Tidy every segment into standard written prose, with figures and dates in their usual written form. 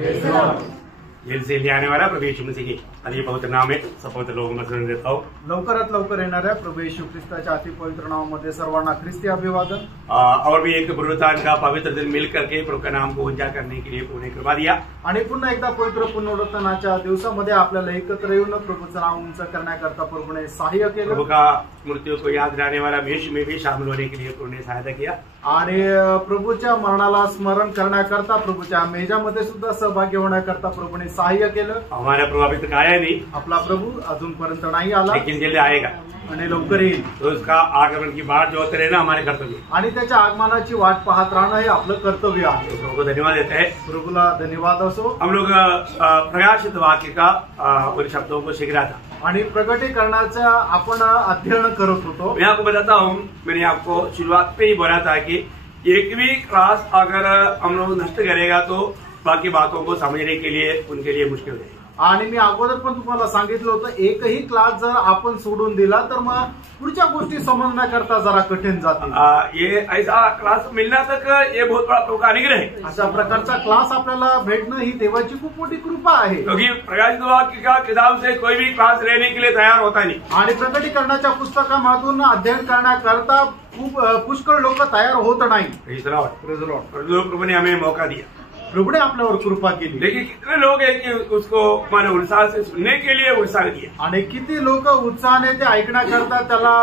Gel से ले आने वाला प्रभु यीशु मसीह की अति पवित्र नाम में सब पवित्र लोगों में सुन देता हूँ। लवकरात लवकर येणाऱ्या प्रभू येशू ख्रिस्ताच्या अति पवित्र नावामध्ये सर्वांना ख्रिस्ती अभिवादन। और भी एक पुनरुत्थान का पवित्र दिन मिल करके प्रभु का नाम को ऊंचा करने के लिए उन्हें कृपा दिया आणि पुन्हा एकदा पवित्र पुनरुत्थानाच्या दिवसामध्ये आपल्याला एकत्र येऊन प्रभूचं नाव उंच करण्याकरता प्रभूने सहाय्य केलं। प्रभु का मृत्यू को याद दिलाने वाला यीशु में भी शामिल होने के लिए प्रभु ने सहायता किया आणि प्रभूच्या मरणाला स्मरण करण्याकरता प्रभूच्या मेजामध्ये सुद्धा सहभागी होण्याकरता प्रभूने सहाय्य केलं। हमारा प्रभु अभी तक आया नहीं, आपला प्रभू अजूनपर्यंत नाही आला, लेकिन जल्दी आएगा आणि लवकर येईल। तो उसका आगमन की बाट जो होते ना हमारे कर्तव्य आणि त्याच्या आगमनाची वाट पाहत राहणं हे आपलं कर्तव्य आहे। प्रभु को धन्यवाद देते हैं। प्रभूला धन्यवाद असो। हम लोग प्रकाशित वाक्य का उन शब्दों को सीख रहा था आणि प्रकटीकरणाचा आपण अध्ययन करत होतो। मैं आपको बताता हूँ, मैंने आपको शुरुआत पे ही बोला था कि एक भी क्लास अगर हम लोग नष्ट करेगा तो बाकी बातों को समझने के लिए उनके लिए मुश्किल है। आणि मी अगोदर पण तुम्हाला सांगितलं होतं, एकही क्लास जर आपण सोडून दिला तर मग पुढच्या गोष्टी समजण्याकरता जरा कठीण जातील। ये ऐसा क्लास मिलना तक ये बहुत बड़ा प्रभु का अनुग्रह है। अशा प्रकारचा क्लास आपल्याला भेटणं ही देवाची खूप मोठी कृपा आहे। क्योंकि प्रकाशित वाक्य का किताब से कोई भी क्लास लेने के लिए तैयार होता नहीं आणि प्रकटीकरणाच्या पुस्तकामधून अध्ययन करण्याकरता खूप पुष्कळ लोक तयार होत नाही। प्रभु ने हमें मौका दिया, प्रभूने आपल्यावर कृपा केली। लेकिन कितने लोग हैं कि उसको माने उत्साह से सुनने के लिए उत्साह दिया आणि किती लोक उत्साहाने ते ऐकण्याकरता त्याला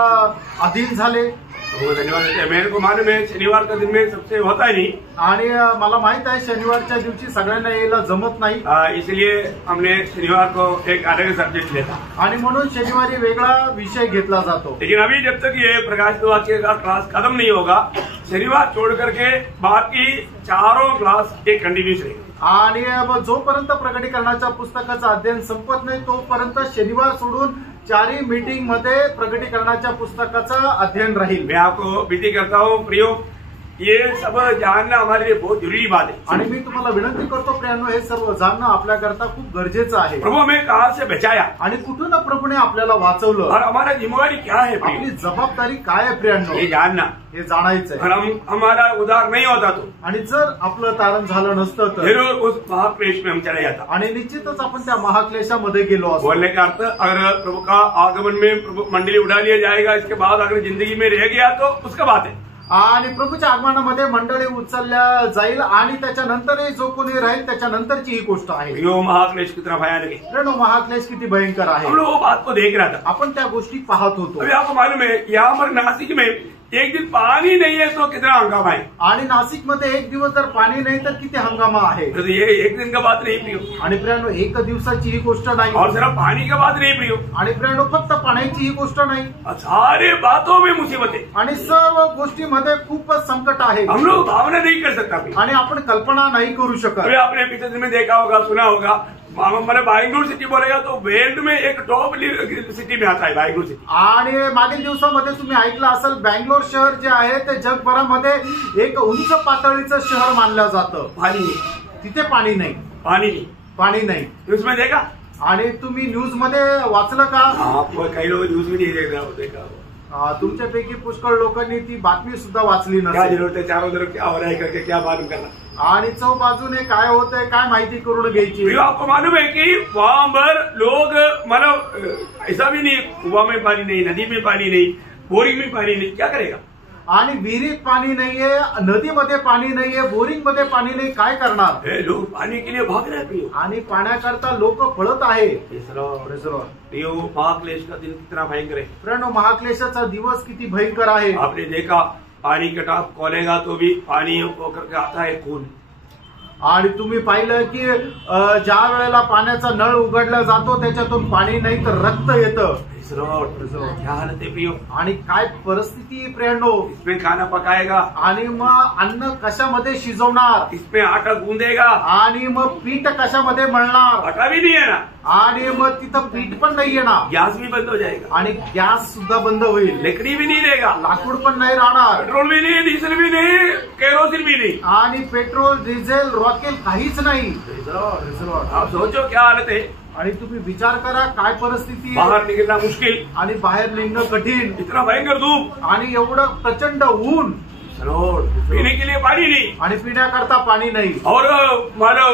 अधीन झाले। वो धन्यवाद देते हैं। मेरे को मालूम है शनिवार का दिन में सबसे होता ही नहीं, आणि मला माहित आहे शनिवारच्या दिवशी सगळ्यांना यायला जमत नाही, इसलिए हमने शनिवार को एक अलग सब्जेक्ट लेता आणि म्हणून शनिवारी वेगळा विषय घेतला जातो। लेकिन अभी जब तक ये प्रकाशित वाक्य का क्लास खत्म नहीं होगा, शनिवार छोड़ करके बाकी चारों क्लास एक कंटिन्यूस रहेगी। आणि जोपर्यंत प्रकटीकरणाच्या पुस्तकाचं अध्ययन संपत नाही तोपर्यंत शनिवार सोडून चारही मीटिंग मध्ये प्रकटीकरणाच्या पुस्तकाचं अध्ययन राहील। मैं आपको विनती करता हूँ प्रियो, ये सब जानना हमारे लिए बहुत जरूरी बात है। आणि मी तुम्हाला विनंती करतो प्रियांनो, हे सर्व जाणणं आपल्याकरता खूप गरजेचं आहे। प्रभु हमें कहाँ से बचाया आणि कुठून प्रभूने आपल्याला वाचवलं, और हमारा जिम्मेवारी क्या है, आपली जबाबदारी काय आहे प्रियांनो, ये जानना, हे जाणायचंय। और हमारा उद्धार नहीं होता तो, आणि जर आपलं तारण झालं नसतं तर जरूर उस महाक्लेश में हम चले जाता, आणि निश्चितच आपण त्या महाक्लेशामध्ये गेलो असतो। बोलने का अर्थ, अगर प्रभु का आगमन में प्रभु मंडली उठा लिया जाएगा, इसके बाद अगर जिंदगी में रह गया तो उसका बात है। आणि प्रभूच्या आगमनामध्ये मंडळी उचलल्या जाईल आणि त्याच्यानंतरही जो कोणी राहील त्याच्यानंतरची ही गोष्ट आहे। यो महाक्लेश कितना भयानक है, प्रियो महाक्लेश किती भयंकर आहे। हम लोग वो बात को देख रहा था, आपण त्या गोष्टी पाहत होतो। अभी आपको मालूम है यहाँ पर नासिक में एक दिन पानी नहीं है तो कितना हंगामा है, आणि नाशिकमध्ये एक दिवस जर पाणी नाही तर किती हंगामा आहे। तो ये एक दिन का बात नहीं प्रियो, आणि प्रियांनो एक दिवसाची ही गोष्ट नाही, और सिर्फ पानी का बात नहीं प्रियो, आणि प्रियांनो फक्त पाण्याची ही गोष्ट नाही, सारे बातों में मुसीबत है, आणि सर्व गोष्टीमध्ये खूपच संकट आहे। हम लोग भावना नहीं कर सकता, आणि आपण कल्पना नाही करू शकत। अभी आपने पिछले दिन में देखा होगा, सुना होगा, मैंने बैंगलोर सिटी बोलेगा तो वर्ल्ड में एक टॉप सिटी में आता है बैंगलोर सिटी। आणि मागील दिवसामध्ये तुम्ही ऐकलं असेल, बँगलोर शहर जे आहे ते जगभरामध्ये एक उंच पातळीचं शहर मानलं जातं। पाणी नाही, तिथे पाणी नाही, पाणी नाही। न्यूज में देखा, आणि तुम्ही न्यूज मध्ये वाचलं का? आपको काही लोग न्यूज में नहीं देखा, तुमच्यापैकी पुष्कळ लोकांनी ती बातमी सुद्धा वाचली क्या नसेल। जरूरत है चारों तरफ क्या हो रहा है करके क्या मालूम करना, आणि चौबाजूने काय होतंय काय माहिती करून घ्यायची। आपको मालूम है कि वहां पर लोग मतलब ऐसा भी नहीं, कुआ में पानी नहीं, नदी में पानी नहीं, बोरिंग में पानी नहीं, क्या करेगा? आणि विहिरीत पाणी नाहीये, नदीमध्ये पाणी नाहीये, बोरिंग मध्ये पाणी नाही, काय करणार? लोग पानी के लिए भाग रहे हैं, आणि पाण्याकरता लोक पळत आहे। महाक्लेश का दिन कितना भयंकर है, प्रियो महाक्लेशाचा दिवस किती भयंकर आहे। आपने देखा पानी का टाप खोलेगा तो भी पानी होकर के आता है खून, आणि तुम्ही पाहिलं की ज्या वेळेला पाण्याचा नळ उघडला जातो त्याच्यातून पाणी नाही तर रक्त येतं। क्या हालत है प्रियो, आणि काय परिस्थिती प्रियांनो, इसमें खाना पकाएगा, आणि मग अन्न कशामध्ये शिजवणार, इसमें आटा गूंदेगा, आणि मग पीठ कशामध्ये मळणार, आटा भी नहीं है ना, आणि मग तिथं पीठ पण नाहीये ना, गैस भी बंद हो जाएगा, आणि गॅस सुद्धा बंद होईल, लकड़ी भी नहीं रहेगा, लाकूड पण नाही राहणार, पेट्रोल भी नहीं, डीजल भी नहीं, केरोसिन भी नहीं, आणि पेट्रोल डिझेल रॉकेल काहीच नाही। आप सोचो क्या हालत है, आणि तुम्ही विचार करा काय परिस्थिती, बाहर निकलना मुश्किल, आणि बाहेर निघणं कठीण, इतना भयंकर धूप, आणि एवढं प्रचंड ऊन, पीने के लिए पानी नहीं, आणि पिण्याकरता पाणी नाही, और मानव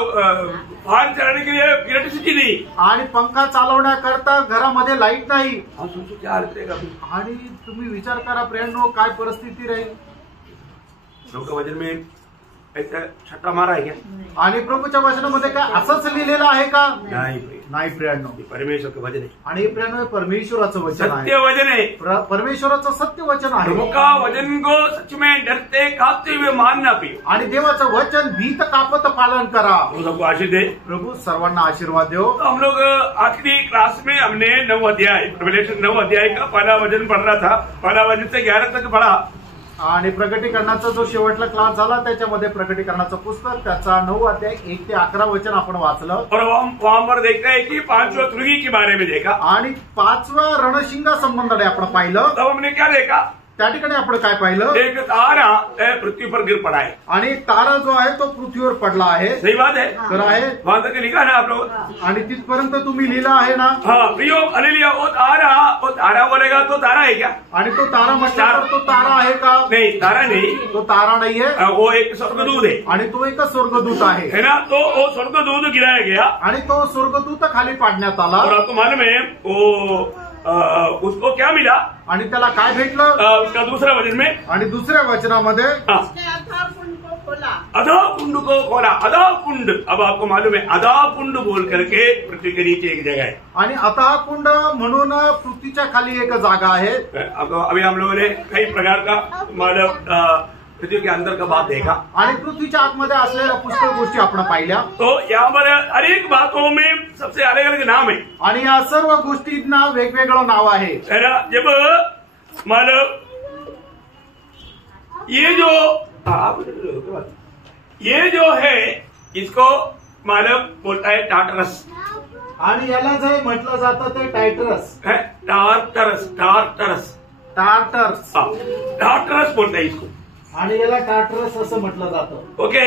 फैन चलाने के लिए इलेक्ट्रिसिटी नहीं, आणि पंखा चालवण्याकरता घरामध्ये लाईट नाही. हाँ सोचो क्या हालत रहेगा. आणि तुम्ही विचार करा प्रियांनो, काय परिस्थिती राहील. लोक का वजन में ऐसा छट्टा मारा है क्या? आणि प्रभूच्या वचनामध्ये काय असंच लिहिलेलं आहे का? नाही प्रियांनो, परमेश्वर का वजन है. आणि हे प्रियांनो हे परमेश्वराचं वचन आहे, सत्य वजन है. परमेश्वराचं सत्य वचन आहे. प्रभु का वजन को सच में डरते कांपते हुए मानना भी. आणि देवाचं वचन भीत कापत पालन करा. वो सबको आशीष दे. प्रभू सर्वांना आशीर्वाद देव. तो हम लोग आखिरी क्लास में हमने 9 अध्याय रेवलेशन 9 अध्याय का पहला वचन पढ़ रहा था. पहला वचन से 11 तक पढ़ा. आणि प्रकटीकरणाचा जो शेवटला क्लास झाला त्याच्यामध्ये प्रकटीकरणाचं पुस्तक त्याचा 9 अध्याय 1 ते 11 वचन आपण वाचलं. और वहां पर देखते हैं कि 5वां तुर्गी के बारे में देखा. आणि 5व्या रणशिंगा संबंधाने आपण पाहिलं. तब हमने क्या देखा? त्या ठिकाणी आपण काय पाहिलं? एक तारा पृथ्वी पर गिर पड़ा है. आणि तारा जो आहे तो पृथ्वीवर पडला आहे. सही बात है. तर आहे. वहां तक लिखा ना आप लोग. आणि तिथपर्यंत तुम्ही लिहिलं आहे ना. हाँ प्रियो हालेलुया. वो तारा बोलेगा तो तारा है क्या? आणि तो तारा म्हटल्यावर तो तारा आहे का? नहीं, तारा नहीं. तो तारा नाहीये. वो एक स्वर्गदूत है. आणि तो एक स्वर्गदूत आहे, है ना. तो वो स्वर्गदूत गिराया गया. आणि तो स्वर्गदूत खाली पाडण्यात आला. और आपको मालूम है वो उसको क्या मिला? आणि त्याला काय भेटलं? उसका दूसरा वचन में. आणि दुसऱ्या वचनामध्ये अधा कुंड को खोला. अधा कुंड. अब आपको मालूम है अधा कुंड बोल करके पृथ्वी के नीचे एक जगह है. आणि अथाह कुंड म्हणून पृथ्वीच्या खाली एक जागा आहे. अभी हम लोगों ने कई प्रकार का मतलब पृथ्वी के अंदर का बात देखा. आणि पृथ्वीच्या आतमध्ये असलेल्या पुष्कळ गोष्टी आपण पाहिल्या. तो यहाँ पर अनेक बातों में सबसे अलग अलग नाम है. आणि या सर्व गोष्टींना वेगवेगळं नाव आहे. जब मतलब ये जो है इसको मानव बोलता है टाटरस. आणि याला जे म्हटलं जातं ते टायटरस. टार्टरस. टार्टरस. टार्टर्स. टार्टरस बोलता है इसको. आणि याला टार्टरस असं म्हटलं जातं. ओके.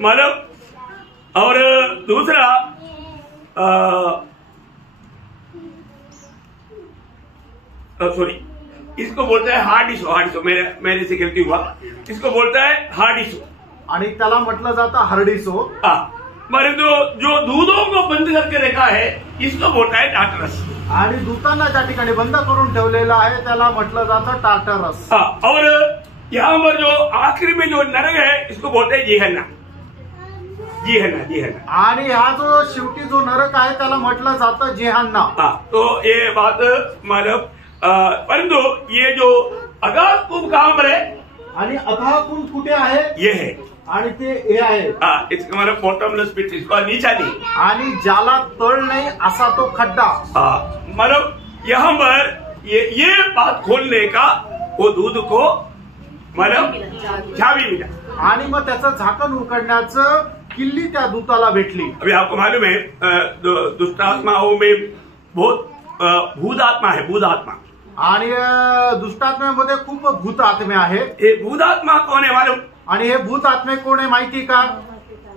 मतलब और दूसरा सॉरी इसको बोलता है हार्डिसो. हार्डिसो मेरे से गलती हुआ. इसको बोलता है हार्डिसो. आणि त्याला म्हटलं जातं हार्डिसो. मगर जो दूधों को बंद करके रखा है इसको बोलता है टाटरस. आणि दूतांना ज्या ठिकाणी बंद करून ठेवलेलं आहे त्याला म्हटलं जातं टाटरस. और यहाँ पर जो आखिरी में जो नरक है इसको बोलते हैं जिहन्ना. जिहन्ना. जिहन्ना. आणि हा जो शेवटी जो नरक आहे त्याला म्हटलं जातं जिहान्ना. तो ये बात मतलब परंतु ये जो अगाध कुंभ कहाँ पर है? आणि अथाह कुंड कुठे आहे? ये है. आणि ते हे आहे. इसका मतलब बॉटमलेस पिट. इसको नीचा नहीं. आणि ज्याला तळ नाही असा तो खड्डा. मतलब यहाँ पर ये बात खोलने का वो दूध को मतलब चाबी मिला. आणि मग त्याचं झाकण उघडण्याचं किल्ली त्या दूताला भेटली. अभी आपको मालूम है दुष्टात्माओं में बहुत भूत आत्मा है. भूत आत्मा. आणि दुष्टात्म्यामध्ये खूप भूत आत्मे आहे. ये भूत आत्मा कौन है मालूम? आणि हे भूत आत्मे कोण आहे माहिती का?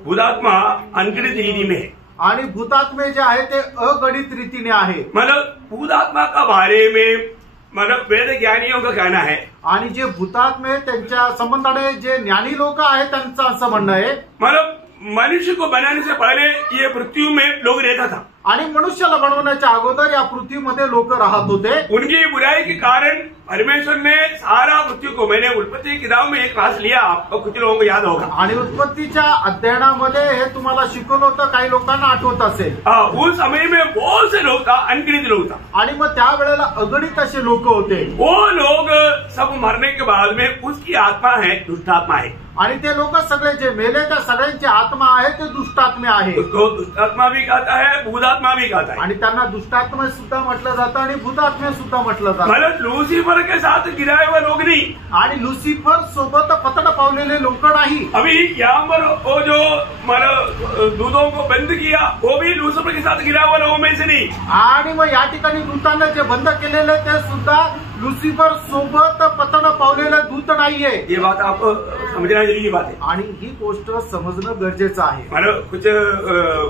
भूतात्मा अनगिनत रीति में है. आणि भूतात्मे जे आहे ते अगणित रीतीने आहे. मतलब भूतात्मा का बारे में मतलब वेद ज्ञानियों का कहना है. आणि जे भूतात्मे त्यांच्या संबंधाने जे ज्ञानी लोक आहेत त्यांचं असं म्हणणं आहे मतलब मनुष्य को बनाने से पहले ये पृथ्वी में लोग रहता था. आणि मनुष्याला बनवण्याच्या अगोदर या पृथ्वीमध्ये लोक राहत होते. उनकी बुराई के कारण परमेश्वर ने सारा पृथ्वी को, मैंने उत्पत्ति की किताब में एक क्लास लिया, आपको कुछ लोगों को याद होगा. आणि उत्पत्तीच्या अध्ययनामध्ये हे तुम्हाला शिकवलं होतं, काही लोकांना आठवत असेल. उस समय में बहुत से लोग था, अनगिनत लोग था. आणि मग त्यावेळेला अगणित असे लोक होते. वो लोग सब मरने के बाद में उसकी आत्मा है दुष्टात्मा है. आणि ते लोक सगळे जे मेले त्या सगळ्यांची आत्मा आहे ते दुष्टात्मे आहे. उसको दुष्टात्मा भी कहता है, भूतात्मा भी कहता है. आणि त्यांना दुष्टात्मा सुद्धा म्हटलं जातं आणि भूतात्मे सुद्धा म्हटलं जातं. मतलब लूसीफर के साथ गिराए हुए लोग नहीं. आणि लुसिफर सोबत पतन पावलेले लोक नाही. अभी यहाँ पर वो जो मतलब दूधों को बंद किया वो भी लूसीफर के साथ गिरा हुआ लोगों में से नहीं. आणि मग या ठिकाणी दूतांना जे बंद केलेले ते सुद्धा लुसिफर सोबत पतन पावलेले दूत नाहीये. ये बात आपको समझना जरूरी बात है. आणि ही गोष्ट समजणं गरजेचं आहे. मतलब कुछ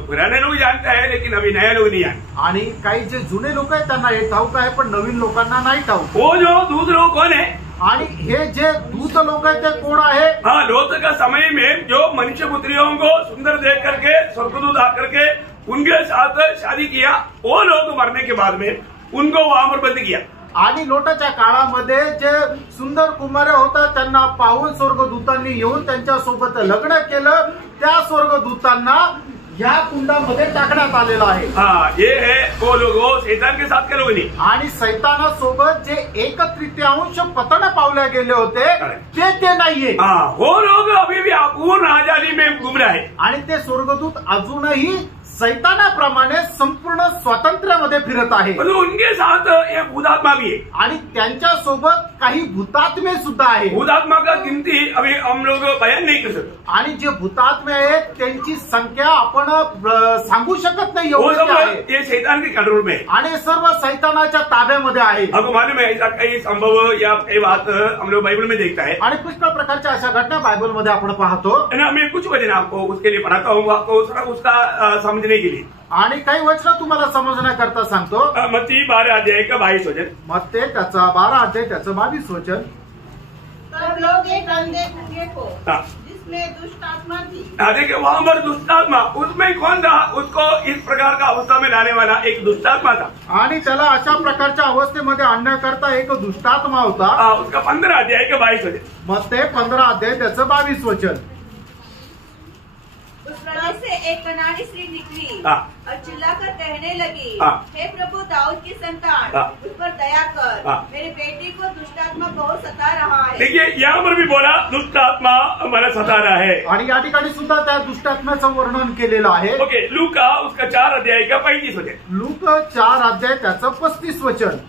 पुराने लोग जानते हैं लेकिन अभी नए लोग नहीं जानते. आणि काही जे जुने लोक आहेत त्यांना हे ठाऊक आहे पण नवीन लोकांना नाही ठाऊक. वो जो दूध लोग कौन है? आणि हे जे दूत लोक आहेत ते कोण आहे? हाँ, लोत का समय में जो मनुष्य पुत्रियों को सुंदर देख करके स्वर्गदूत आकर के उनके साथ शादी किया, वो लोग मरने के बाद में उनको वहां पर बंद किया। आणि लोटाच्या काळामध्ये जे सुंदर कुमार होतात त्यांना पाहून स्वर्गदूतांनी येऊन त्यांच्या सोबत लग्न केलं। त्या स्वर्गदूतांना या कुंडामध्ये टाकण्यात आलेलं आहे। हाँ, ये है वो लोग, वो शैतान के साथ के लोग नहीं। आणि सैतानासोबत जे 1/3 पतन पावल्या गेले होते ते नाहीये। हाँ, वो लोग अभी भी अपूर्ण आजादी में घूम रहे हैं। आणि ते स्वर्गदूत अजूनही सैतानाप्रमाणे संपूर्ण स्वातंत्र्यामध्ये फिरत आहे। मतलब उनके साथ एक भूतात्मा भी है आणि त्यांच्या सोबत काही भूतात्मे सुद्धा आहे। भूतात्मा का गिनती अभी हम लोग बयान नहीं कर सकते। आणि जे भूतात्मे आहेत त्यांची संख्या आपण सांगू शकत नाही, वो एवढे सब आहे। ये शैतान के कंट्रोल में है। आणि सर्व सैतानाच्या ताब्यामध्ये आहे। आपको मालूम है ऐसा कई संभव या कई बात हम लोग बाइबल में देखता है। आणि पुष्कळ प्रकारच्या अशा घटना बायबलमध्ये आपण पाहतो। मैं कुछ वचन आपको उसके लिए पढ़ाता हूँ, आपको उसका समझने के लिए। आणि काही वचन तुम्हाला समजण्याकरता सांगतो। मत्ती 12 अध्याय का 22 वचन। मत्ते त्याचा 12 अध्याय त्याचं 22 वचन। तब लोग एक अंधे गूंगे को हाँ, जिसमें दुष्ट आत्मा थी। देखिए वहां पर दुष्टात्मा, उसमें कौन था? उसको इस प्रकार का अवस्था में लाने वाला एक दुष्टात्मा था। आणि त्याला अशा प्रकारच्या अवस्थेमध्ये आणण्याकरता एक दुष्टात्मा होता। उसका 15 अध्याय का 22 वचन। मत्ते 15 अध्याय त्याचं 22 वचन। उस प्रदेश से एक कनानी स्त्री निकली हाँ। और चिल्लाकर कहने लगी, हाँ। हे प्रभु दाऊद की संतान, हाँ। उस पर दया कर, हाँ। मेरी बेटी को दुष्टात्मा बहुत सता रहा है। देखिए यहाँ पर भी बोला दुष्टात्मा मला सता रहा है। आणि या ठिकाणी सुद्धा त्या दुष्टात्म्याचं वर्णन केलेलं आहे। ओके, लूका उसका 4 अध्याय का 35 वचन। लूक 4 अध्याय त्याचं 35 वचन।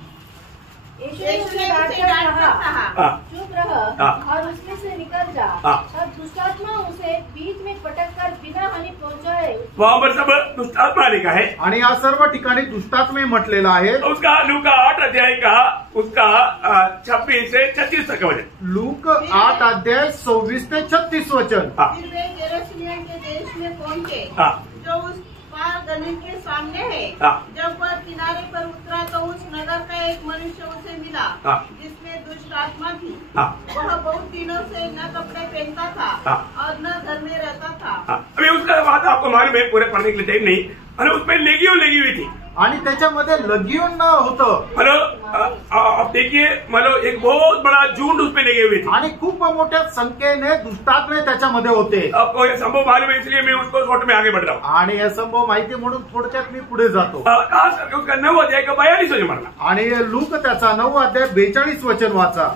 यीशु ने उसे डांटकर कहा, हाँ। चुप रह हाँ। और उसमें से निकल जा। हाँ। तब दुष्टात्मा उसे बीच में पटक कर बिना हानि पहुंचाए वहां पर सब दुष्टात्मा लिखा है। आणि या सर्व ठिकाणी दुष्टात्मे म्हटलेलं आहे। उसका लूका 8 अध्याय का उसका 26 से 36 तक का वचन। लूक 8 अध्याय 26 ते 36 वचन। हाँ, फिर वे जेरूसलम के देश में पहुंचे, हाँ, जो उस पार गलील के सामने है। हाँ। जब वह किनारे पर उतरा तो उस नगर का एक मनुष्य उसे मिला, हाँ। जिसमें दुष्ट आत्मा थी। हाँ। वह बहुत दिनों से न कपड़े पहनता था, हाँ। और न घर में रहता था। हाँ। अभी उसका बात आपको मालूम है, पूरे पढ़ने के लिए टाइम नहीं। और उसमें लगी हुई थी। आणि त्याच्यामध्ये लगीन होतं। मतलब आप देखिए, मतलब एक बहुत बड़ा झुंड उसमें लगे हुए थे। आणि खूप मोठ्या संख्येने दुष्टात्मे त्याच्यामध्ये होते। आपको ये संभव मालूम है, इसलिए मैं उसको शॉर्ट में आगे बढ़ रहा हूँ। आणि हे संभव माहिती म्हणून थोडक्यात मी पुढे जातो। खास करके उसका 9 अध्याय का 42 वचन पढ़ना। आणि लूक त्याचा 9 अध्याय 42 वचन वाचा।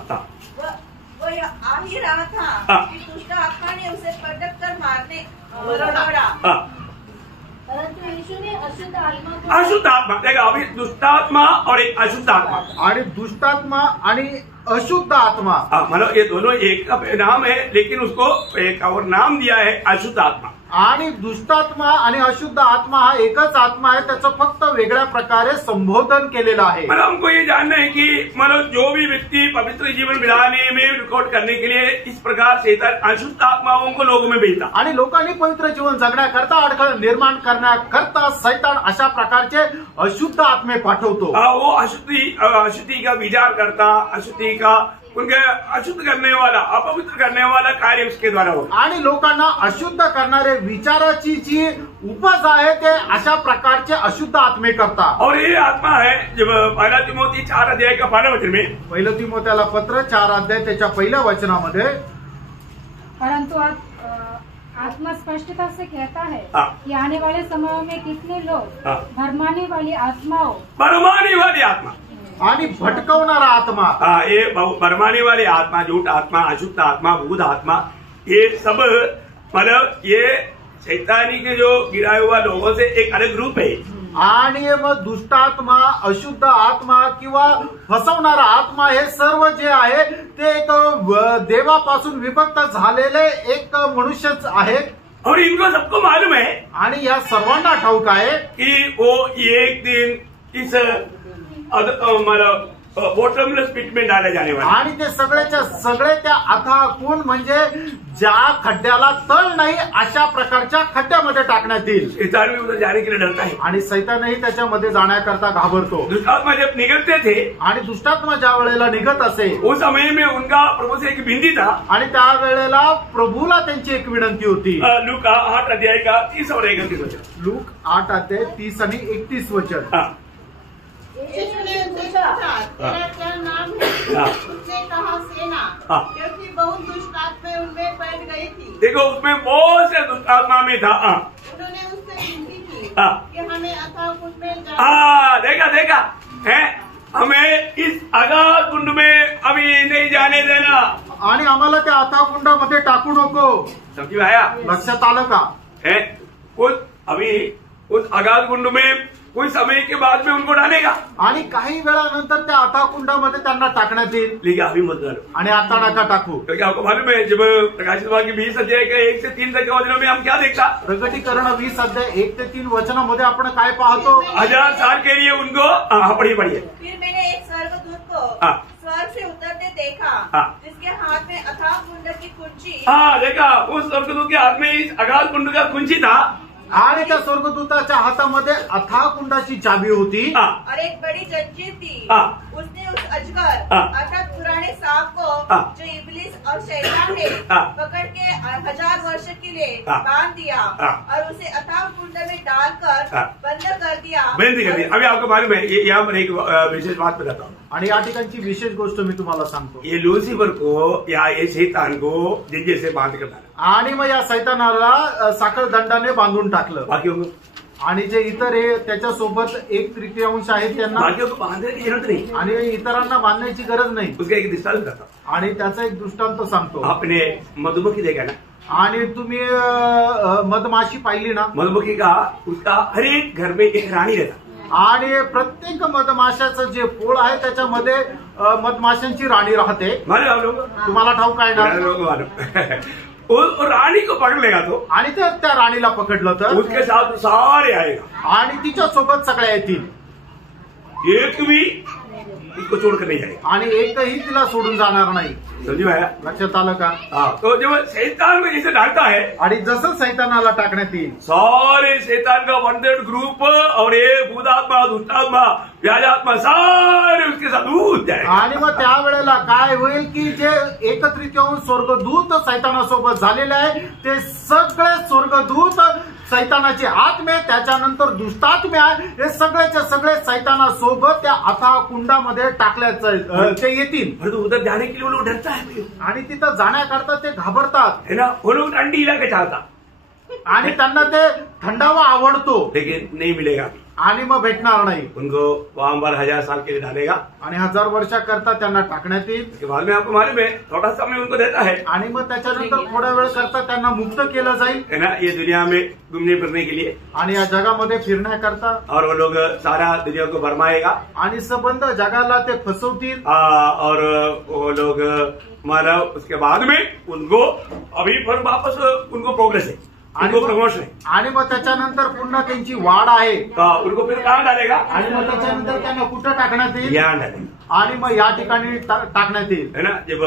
वह आ ही रहा था हाँ। कि दुष्ट आत्मा ने उसे पटक कर मारने दौड़ा। परंतु यीशु ने अशुद्ध आत्मा को अशुद्ध आत्मा, देखा अभी दुष्टात्मा और एक अशुद्ध आत्मा। आणि दुष्टात्मा आणि अशुद्ध आत्मा, मतलब ये दोनों एक का नाम है, लेकिन उसको एक और नाम दिया है अशुद्ध आत्मा। आणि दुष्टात्मा आणि अशुद्ध आत्मा हा एकच आत्मा आहे, त्याचं फक्त वेगळ्या प्रकारे संबोधन केलेलं आहे। मतलब हमको ये जानना है कि मतलब जो भी व्यक्ति पवित्र जीवन बिताने में रिकॉर्ड करने के लिए इस प्रकार शैतान अशुद्ध आत्माओं को लोगों में भेजता। आणि लोकांनी पवित्र जीवन जगण्याकरता अडथळा निर्माण करण्याकरता सैतान अशा प्रकारचे अशुद्ध आत्मे पाठवतो। वो अशुद्धि का विचार करता, अशुद्धि का उनके अशुद्ध करने वाला, अपवित्र करने वाला कार्य उसके द्वारा होता। आणि लोकांना अशुद्ध करणारे विचाराची जी उपज आहे ते अशा प्रकारचे अशुद्ध आत्मे करतात। और ये आत्मा है जब 1 तिमोथी 4 अध्याय का 12 वचन में, 1 तिमोथेला पत्र 4 अध्याय त्याच्या पहिल्या वचनामध्ये, परंतु आत्मा स्पष्टता से कहता है हाँ। कि आने वाले समय में कितने लोग हाँ। भरमाने वाली आत्माओं, बरमाने वाली आत्मा आणि भटकवणारा आत्मा, ये बरमाने वाली आत्मा, झूठ आत्मा, अशुद्ध आत्मा, भूत आत्मा, ये सब मतलब ये शैतानी के जो गिराए हुआ लोगों से एक अलग ग्रुप है। आणि मग दुष्टात्मा, अशुद्ध आत्मा किंवा फसवणारा आत्मा हे सर्व जे आहे ते एक देवापासून विभक्त झालेले एक मनुष्यच आहे। और इनको सबको मालूम है आणि या सर्वांना ठाऊक आहे कि वो एक दिन इस मतलब बॉटमलेस पिट में डाले जाने वाले। आणि ते सगळेच्या सगळे त्या अथाह कुंड म्हणजे ज्या खड्ड्याला तळ नाही अशा प्रकारच्या खड्ड्यामध्ये टाकण्यात येईल। शैतान भी उधर जाने के लिए डरता है। आणि सैतानही त्याच्यामध्ये जाण्याकरता घाबरतो। दुष्टात्मा जब निकलते थे आणि दुष्टात्मा ज्या वेळेला निघत असे उस समय में उनका प्रभु से एक विनती था। आणि त्या वेळेला प्रभूला त्यांची एक विनंती होती। लूका 8 अध्याय का 30 और 31 वचन। लूक 8 अध्याय 30 आणि 31 वचन। यीशु ने पूछा, तेरा क्या नाम है? उसने कहा सेना, क्योंकि बहुत दुष्ट आत्माएं उनमें फैल गई थी। देखो उसमें बहुत से दुष्टात्मा में था। उन्होंने उससे विनती की कि हमें अथाह कुंड में देखा है, हमें इस अगाध कुंड में अभी नहीं जाने देना। आणि आम्हाला त्या अथाह कुंडामध्ये टाकू नको। समझ में आया? लक्षात आलं का? है कुछ अभी उस अगाध कुंड में कुछ समय के बाद में उनको डालेगा। आणि काही वेळानंतर त्या अथाह कुंडामध्ये त्यांना टाकण्यात येईल। लेकिन अभी मत डालो। आणि आता नका टाकू। क्योंकि आपको मालूम है जब प्रकाशित वाक्य 20 अध्याय के 1 से 3 तक के वचनों में हम क्या देखता? प्रकटीकरण 20 अध्याय 1 ते 3 वचनामध्ये आपण काय पाहतो? 1000 साल के लिए उनको पढ़िए। फिर मैंने एक स्वर्गदूत को स्वर्ग से उतरते देखा, जिसके हाथ में अथाह कुंड की कुंजी। देखा उस स्वर्गदूत के हाथ में इस अगाध कुंड का कुंजी था। आणि त्या स्वर्गदूताच्या हातामध्ये अथाह कुंडाची चाबी होती। और एक बड़ी जंजीर थी। उसने उस अजगर अर्थात पुराने सांप को जो इब्लिस और शैतान है पकड़ के 1000 वर्ष के लिए बांध दिया और उसे अथाह कुंड में डालकर बंद कर दिया। अभी आपको मालूम है यहाँ पर एक विशेष बात बताता हूँ। आणि या ठिकाणची विशेष गोष्ट मी तुम्हाला सांगतो। ये लूसीफर को या ये शैतान को जंजीर से बांध कर डाला। आणि मग या सैतानाला साखळ दंडाने बांधून टाकलं। बाकी आणि जे इतर हे त्याच्यासोबत 1/3 आहेत त्यांना बाकी को बांधने की जरूरत नहीं। आणि इतरांना बांधण्याची गरज नाही। उसका एक दृष्टांत बताता आणि त्याचा एक दृष्टांत सांगतो। आपने मधुमक्खी देखा ना? आणि तुम्ही मधमाशी पाहिली ना? मधुमक्खी का उसका हर एक घर में एक रानी रहता। आणि प्रत्येक मधमाशाचं जे पोळ आहे त्याच्यामध्ये मधमाशांची राणी राहते। तुम्हाला ठाऊक आहे ना? रानी को पकड़ लेगा तो आणि त्या राणीला पकडलं तर उसके साथ सारे आएगा आणि तिच्या सोबत सगळ्या येतील। एक भी इसको छोड़कर नहीं जाएगा आणि एकही तिला सोडून जाणार नाही। समझ में आया? लक्षात आलं का? तो जब शैतान में जैसे डालता है आणि जसं सैतानाला टाकण्यात येईल सारे शैतान का 1/3 ग्रुप और ये भूतात्मा दुष्टात्मा व्याजात्मा सारे उसके साथ दूध जाएगा। आणि मग त्यावेळेला काय होईल की जे एकत्रित येऊन स्वर्गदूत सैतानासोबत झालेले आहे ते सगळे स्वर्गदूत सैतानाचे आत्मे त्याच्यानंतर दुष्टात्मे आहे हे सगळेचे सगळे सैतानासोबत त्या अथाह कुंडामध्ये टाकल्याचं ते येतील। उधर जाने के लिए वो लोग डरता है आणि तिथं जाण्याकरता ते घाबरतात है ना। वो लोग ठंडी इलाके चाहता आणि त्यांना ते थंडावा आवडतो लेकिन नहीं मिलेगा। आणि मग भेटणार नाही। उनको वहां पर 1000 साल के लिए डालेगा आणि 1000 वर्षाकरता त्यांना टाकण्यात येईल। उसके बाद में आपको मालूम है थोड़ा समय उनको देता है आणि मग त्याच्यानंतर थोड्या वेळ करता त्यांना मुक्त केलं जाईल है ना ये दुनिया में घूमने फिरने के लिए आणि या जगामध्ये फिरण्याकरता। और वो लोग सारा दुनिया को भरमाएगा आणि संबंध जगाला ते फसवतील और वो लोग हमारा उसके बाद में उनको अभी फिर वापस उनको प्रोग्रेस है उनको प्रमोशन है आणि मग त्याच्यानंतर पुन्हा त्यांची वाढ आहे। उनको फिर कहाँ डालेगा? आणि मग त्याच्यानंतर त्यांना कुठं टाकण्यात येईल? यहाँ डालेगा आणि मग या ठिकाणी टाकण्यात येईल है ना। जब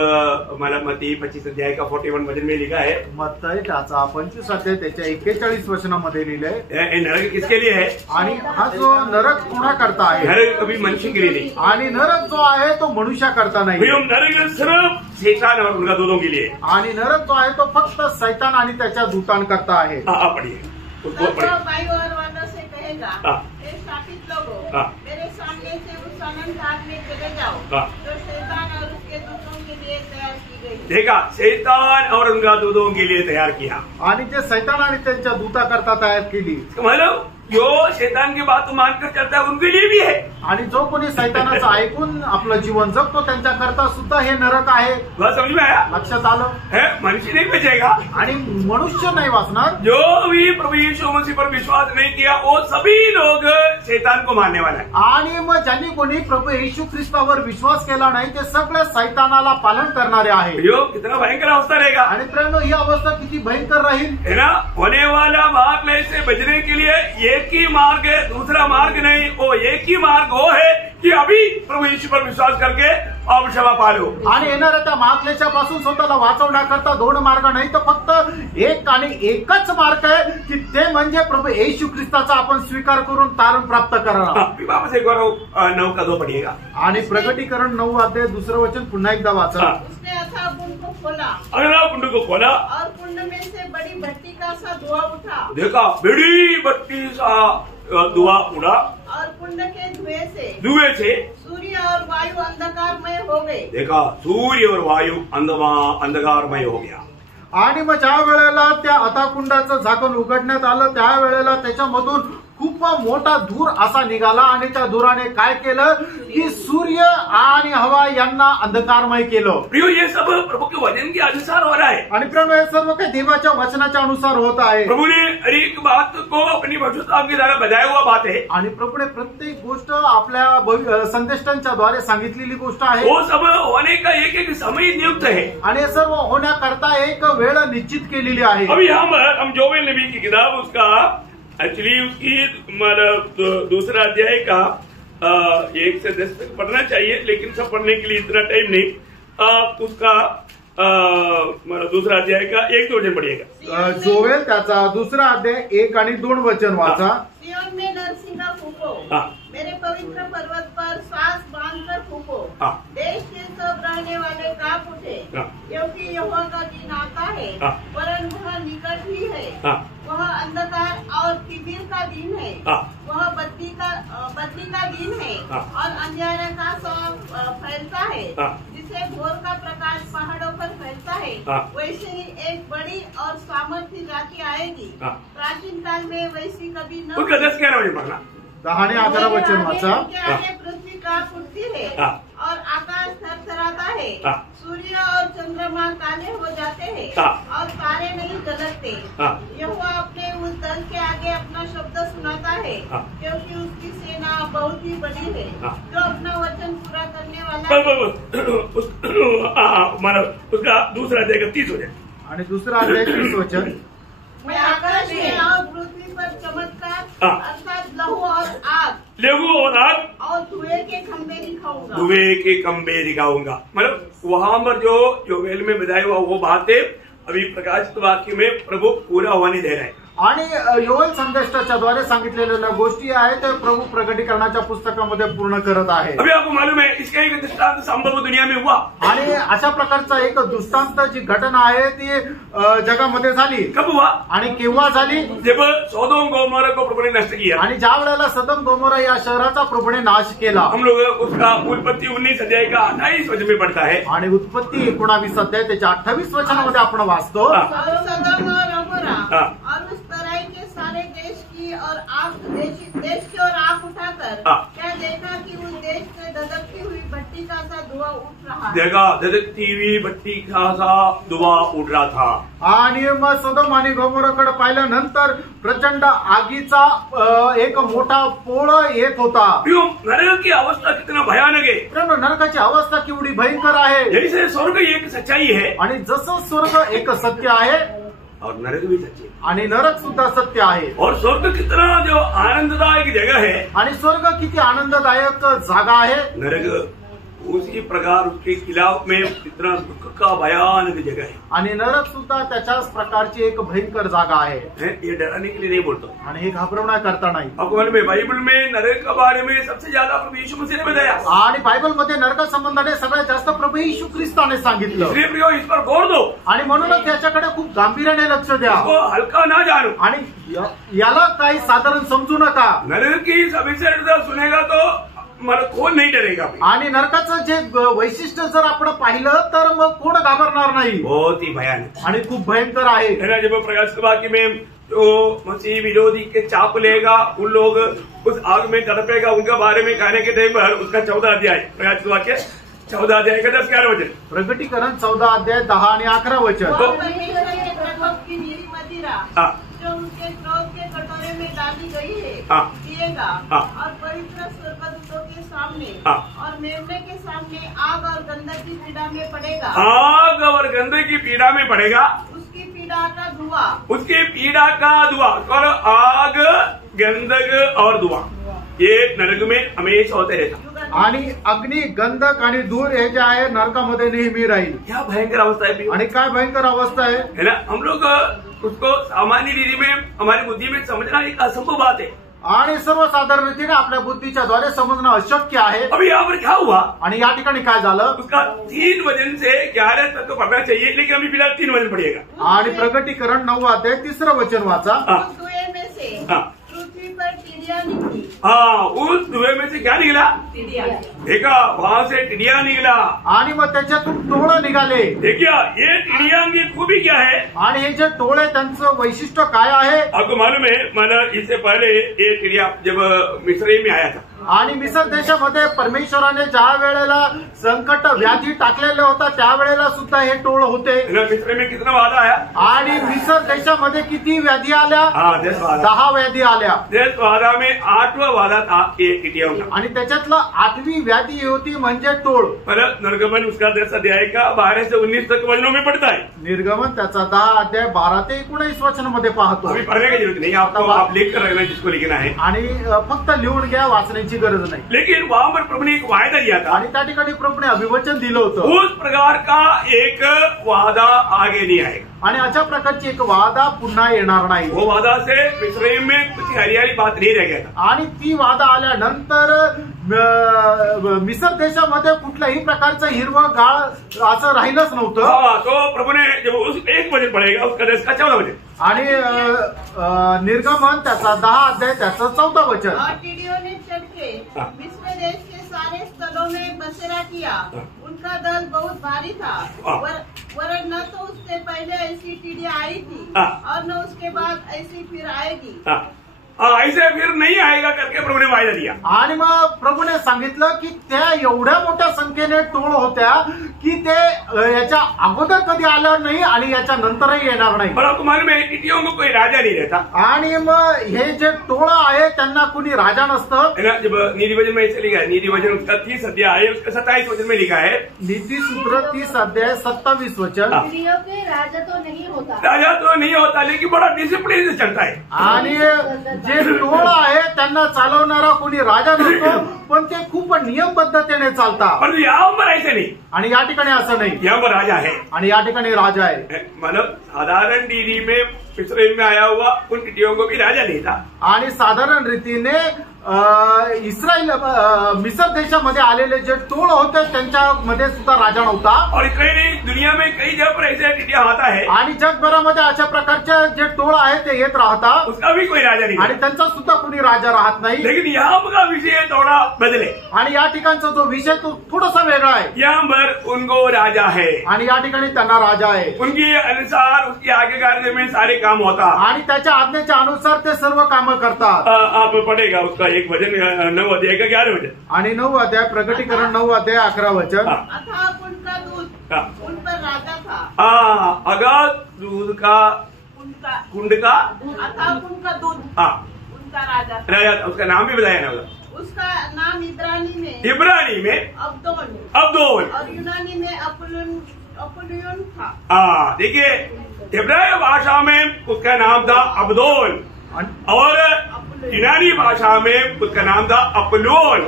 हमारा मत्ती 25 अध्याय का 41 वचन में लिखा है मत्ती त्याचा 25 अध्याय त्याच्या 41 वचनामध्ये लिहिलंय नरक किसके लिए है? आणि हा जो नरक कोणाकरता आहे? नरक कभी मनुष्य के लिए नहीं। आणि नरक जो आहे तो मनुष्याकरता नाही। नरक सिर्फ शैतान और उनका दूतों के लिए। आणि नरक जो आहे तो फक्त सैतान आणि त्याच्या दूतांकरता आहे। पढ़िए उसको पढ़िए। भाई और वादा से कहेगा, हे शापित लोगों, मेरे सामने से उस अनंत घाट में चले जाओ जो शैतान और उसके दूतों के लिए तैयार की गई। देखा शैतान और उनका दूतों के लिए तैयार किया। आणि जे सैतान आणि त्यांच्या दूताकरता तयार केली। मतलब जो शैतान की बात मानकर चलता है उनके लिए भी है। आणि जो कोणी सैतानाचं ऐकून आपलं जीवन जगतो त्यांच्याकरता सुद्धा हे नरक आहे। बात समझ में आया? लक्षात आलं? है मनुष्य नहीं बचेगा आणि मनुष्य नाही वाचणार। जो भी प्रभु यीशु मसीह पर विश्वास नहीं किया वो सभी लोग शैतान को मानने वाला है। आणि मग ज्यांनी कोणी प्रभू येशू ख्रिस्तावर विश्वास केला नाही ते सगळे सैतानाला पालन करणारे आहे। यो कितना भयंकर अवस्था रहेगा। आणि प्रेरणो ही अवस्था किती भयंकर राहील है ना। होने वाला मार्ग से बचने के लिए एक ही मार्ग है, दूसरा मार्ग नहीं। वो एक ही मार्ग वो है कि अभी प्रभु यीशु पर विश्वास करके आप क्षमा पालो। आणि येणाऱ्या त्या महाक्लेशापासून स्वतःला वाचवण्याकरता दोन मार्ग नाही तर फक्त एक आणि एकच मार्ग आहे की ते म्हणजे प्रभू येशू ख्रिस्ताचा आपण स्वीकार करून तारण प्राप्त करा। वापस एक बार 9 का 2 पढ़िएगा। आणि प्रकटीकरण 9 अध्याय 2 वचन पुन्हा एकदा वाचा। उसने अथाह कुंड को खोला अगला कुंड को खोला और कुंड में से बड़ी भट्टी का सा धुआं उठा। देखा बड़ी भट्टी सा धुआं उड़ा और कुंड के धुएं से सूर्य और वायु अंधकारमय हो गए। देखा सूर्य और वायु अंधकारमय हो गया। आणि मग ज्या वेळेला त्या अथाकुंडाचं झाकण उघडण्यात आलं त्यावेळेला त्याच्यामधून खूप मोठा धूर असा निघाला आणि त्या धुराने काय केलं की सूर्य आणि हवा यांना अंधकारमय केलं। प्रियो ये सब प्रभु के वचन के अनुसार हो रहा है आणि प्रियो हे सर्व काही देवाच्या वचनाच्या अनुसार होत आहे। प्रभु ने हर एक बात को अपनी पवित्रता के द्वारा बताया हुआ बात है। आणि प्रभूने प्रत्येक गोष्ट आपल्या संदेष्टांच्या द्वारे सांगितलेली गोष्ट आहे। वो सब होने का एक एक समय नियुक्त है आणि हे सर्व होण्याकरता एक वेळ निश्चित केलेली आहे। अभी हम जोवेल नबी की किताब उसका एक्चुअली उसकी दूसरा अध्याय का 1 से 10 तक पढ़ना चाहिए, लेकिन सब पढ़ने के लिए इतना टाइम नहीं। उसका दूसरा अध्याय का 1-2 वचन पढ़िएगा। जोवेल त्याचा दूसरा अध्याय 1 आणि 2 वचन वाचा। सिय्योन में नरसिंगा फूको, मेरे पवित्र पर्वत पर सांस बांधकर फूको। देश के सब रहने वाले कांप उठे, क्योंकि यहोवा का दिन आता है, परंतु वह निकट ही है। वह अंधकार और तिमिर का दिन है, वह बत्ती का दिन है और अंधेरे का सा फैलता है। जिसे भोर का प्रकाश पहाड़ों पर फैलता है, वैसे ही एक बड़ी और सामर्थ्य जाति आएगी। प्राचीन काल में वैसी कभी न। 10-11 वचन पढ़ना। 10 आणि 11 वचन वाचा। पृथ्वी कांप उठती है और आकाश थरथराता है। सूर्य और चंद्रमा काले हो जाते हैं और तारे नहीं जलते। यहोवा अपने उस दल के आगे अपना शब्द सुनाता है, क्योंकि उसकी सेना बहुत ही बड़ी है। जो अपना वचन पूरा करने वाला उसका दूसरा अध्याय 30 वचन आणि दुसरा अध्याय 30 वचन। मैं आकाश में और पृथ्वी पर चमत्कार अर्थात लहू और आग और धुएं के खंभे दिखाऊंगा। धुएं के खंभे दिखाऊंगा। मतलब वहां पर जो योवेल में बताया हुआ वो बात है अभी प्रकाशित वाक्य में प्रभु पूरा होने दे रहा है। आणि योवेल संदेष्टाच्या द्वारे सांगितलेल्या गोष्टी आहेत ते प्रभू प्रकटीकरणाच्या पुस्तकामध्ये पूर्ण करत आहे। अभी आपको मालूम है इसका एक दृष्टांत संभव दुनिया में हुआ। आणि अशा प्रकारचा एक दृष्टांत जी घटना आहे ती जगामध्ये झाली। कब हुआ आणि केव्हा झाली? जब सोदोम गोमोरा को प्रभु ने नष्ट किया। आणि ज्या वेळेला सदम गोमोरा या शहराचा प्रभुने नाश केला। हम लोग उसका उत्पत्ति 19 अध्याय का 28 वचन में पढ़ता है। आणि उत्पत्ति 19 अध्याय त्याच्या 28 वचनामध्ये आपण वाचतो। सदम और अमोरा और उस तराई के सारे देश की और देश की ओर आंख उठाकर क्या देखा कि उस देश से धधकती हुई भट्टी का सा धुआं उठ रहा है। देखा धधकती हुई भट्टी का सा धुआं उठ रहा था। आणि मग सदम आणि गोमोराकडे पाहिल्यानंतर प्रचंड आगीचा एक मोठा पोळ येत होता। नरक की अवस्था कितना भयानक है। नरकाची अवस्था केवढी भयंकर आहे। जैसे स्वर्ग एक सच्चाई है आणि जसं स्वर्ग एक सत्य आहे और नरक भी सच्ची है। आणि नरक सुद्धा सत्य आहे। और स्वर्ग कितना जो आनंददायक जगह है आणि स्वर्ग किती आनंददायक जागा आहे। नरक उसी प्रकार उसके खिलाफ में इतना दुख का भयानक जगह है। आणि नरक सुद्धा त्याच्याच प्रकारची एक भयंकर जागा आहे। ये डराने के लिए नहीं बोलता आणि हे घाबरवण्याकरता नाही। आपको में बाइबल में नरक के बारे में सबसे ज्यादा प्रभु यीशु मसीह ने बताया। आणि बायबल मध्ये नरका संबंधाने सगळ्यात जास्त प्रभू येशू ख्रिस्ताने सांगितलं। इसलिए प्रियो इस पर गौर दो आणि म्हणूनच याच्याकडे खूप गांभीर्याने लक्ष द्या। इसको हल्का ना जानो आणि याला काही साधारण समजू नका। नरक की सविशेषता सुनेगा तो मला कोण नाही डरेगा। आणि नरकाचं जे वैशिष्ट्य जर आपण पाहिलं तर मग कोण घाबरणार नाही। बहुत ही भयानक आणि खूप भयंकर आहे। जब प्रकाशित वाक्य में जो मसीह विरोधी के चाप लेगा उन लोग उस आग में तड़पेगा उनके बारे में कहने के टाइम पर उसका 14 अध्याय प्रकाशित वाक्य 14 अध्याय का 10-11 वचन। प्रकटीकरण 14 अध्याय 10 आणि 11 वचन। जो उसके क्रोध के कटोरे में डाली गई है पिएगा और पवित्र स्वर्गदूतों के सामने और मेमने के सामने आग और गंधक की पीड़ा में पड़ेगा। आग और गंधक की पीड़ा में पड़ेगा। उसकी पीड़ा का धुआं उसकी पीड़ा का धुआं और आग गंधक और धुआं ये नरक में हमेशा होते रहता। आणि अग्नी, गंधक आणि धूर हे जे आहे नरकामध्ये नेहमी राहील. क्या भयंकर अवस्था है. आणि काय भयंकर अवस्था आहे ना. हम लोग उसको सामान्य रीति में हमारी बुद्धि में समझना एक असंभव बात है. आणि सर्वसाधारण रीतीने आपल्या बुद्धीच्या द्वारे समजणं अशक्य आहे. अभी यहाँ पर क्या हुआ. आणि या ठिकाणी काय झालं. उसका 3 वचन से 11 तक तो पढ़ना चाहिए, लेकिन अभी फिलहाल 3 वचन पढ़िएगा. आणि प्रकटीकरण 9 अध्याय 3रं वचन वाचा. धुएं में से पृथ्वी पर टिड्डियां निकली. उस धुएं में से क्या निकला. देखा, वहां से टिड्डिया निकला. आणि मग त्याच्यातून टोळं निघाले. देखिए ये टिड्डिया की खूबी क्या है. आणि हे जे टोळे त्यांचं वैशिष्ट्य काय आहे. आपको मालूम है, मतलब इससे पहले ये टिड्डिया जब मिस्र में आया था. आणि मिसर देशामध्ये परमेश्वराने ज्या वेळेला संकट व्याधी टाकलेले होता त्यावेळेला सुद्धा हे टोळ होते. मिस्र में कितना वादा आया. आणि मिसर देशामध्ये किती व्याधी आल्या. 10 व्याधी आल्या. 10 वादा में 8वां वादा था ये टिड्डियों का. आणि त्याच्यातलं 8वी व्याधी होती म्हणजे टोळ. निर्गमन उसका 10 अध्याय का 12 से 19 तक वचनों में पढ़ता है. निर्गमन त्याचा 10 अध्याय 12 ते 19 वचनामध्ये पाहतो. अभी पढ़ने की जरूरत नहीं, आपको आप लिख कर रखना जिसको लिखना है. आणि फक्त लिहून घ्या, वाचण्याची गरज नाही. लेकिन वहां पर प्रभु ने एक वायदा दिया था. आणि त्या ठिकाणी प्रभूने अभिवचन दिलं होतं. उस प्रकार का एक वादा आगे नहीं आएगा. आणि अशा प्रकारची एक वादा पुन्हा येणार नाही. वो वादा से मिस्र में कुछ हरियाली बात नहीं रह गया था. आणि ती वादा आल्यानंतर मिसर देशामध्ये कुठल्याही प्रकारचं हिरवं गाळ असं राहिलंच नव्हतं. तो प्रभु ने जब उस एक वचन पढ़ेगा उसका 10 का 14 वचन. आणि निर्गमन त्याचा 10 अध्याय त्याचं 14 वचन. और टिड्डियों ने चढ़के मिस्र देश के सारे स्थलों में बसेरा किया. उनका दल बहुत भारी था. वरन न तो उससे पहले ऐसी टिड्डियां आई थी और न उसके बाद ऐसी फिर आएगी. ऐसे फिर नहीं आएगा करके प्रभु ने वायदा दिया. आणि मग प्रभूने सांगितलं की त्या एवढ्या मोठ्या संख्येने टोळ होत्या की ते याच्या अगोदर कधी आलं नाही आणि याच्या नंतरही येणार नाही. पर आपको मालूम है टिड्डियों को कोई राजा नहीं रहता. आणि मग हे जे टोळ आहे त्यांना कुणी राजा नसतं. जब नीति वचन में ऐसे लिखा है, नीति वचन उसका 30 अध्याय है, उसका 27 वचन में लिखा है. नीति सूत्र 30 अध्याय 27 वचन. स्त्रियों के राजा तो नहीं होता. राजा तो नहीं होता, लेकिन बड़ा डिसिप्लिन से चलता है. आणि जे टोळ आहे त्यांना चालवणारा कोणी राजा नसतो, पण ते खूप नियमबद्धतेने चालतात. पर यहाँ पर ऐसे नहीं. आणि या ठिकाणी असं नाही. यहाँ पर राजा है. आणि या ठिकाणी राजा आहे. मतलब साधारण रीति में मिस्र में आया हुआ उन टिड्डियों को भी राजा नहीं था. आणि साधारण रीतीने इस्रायल मिसर देशामध्ये आलेले जे टोळ होते त्यांच्यामध्ये सुद्धा राजा नव्हता. और इतने नहीं, दुनिया में कई जगह पर ऐसे टिड्डियां आता है. आणि जगभरामध्ये अशा प्रकारचे जे टोळ आहे ते येत राहतात. उसका भी कोई राजा नहीं. आणि त्यांचा सुद्धा कोणी राजा राहत नाही. लेकिन यहाँ का विषय थोड़ा बदले. आणि या ठिकाणचा जो विषय तो थोडासा वेगळा आहे. यहाँ पर उनको राजा है. आणि या ठिकाणी त्यांना राजा आहे. उनके अनुसार उसकी आज्ञाकारिता में सारे काम होता. आणि त्याच्या आज्ञेच्या अनुसार ते सर्व कामं करतात. आप पढ़ेगा उसका एक वचन 9 अध्याय का 11 वचन. आणि 9 अध्याय प्रकटीकरण 9 अध्याय 11 वचन. अथाह कुंड का दूध उन पर राजा था. अगाध दूध का कुंड का अथाह कुंड का दूध उनका राजा था. राजा था. उसका नाम भी बताया ना. उसका नाम इब्रानी में अब्दोन और यूनानी में अपुल्योन था. देखिए इब्रानी भाषा में उसका नाम था अब्दोन और यूनानी भाषा में उसका नाम था अपोलोन.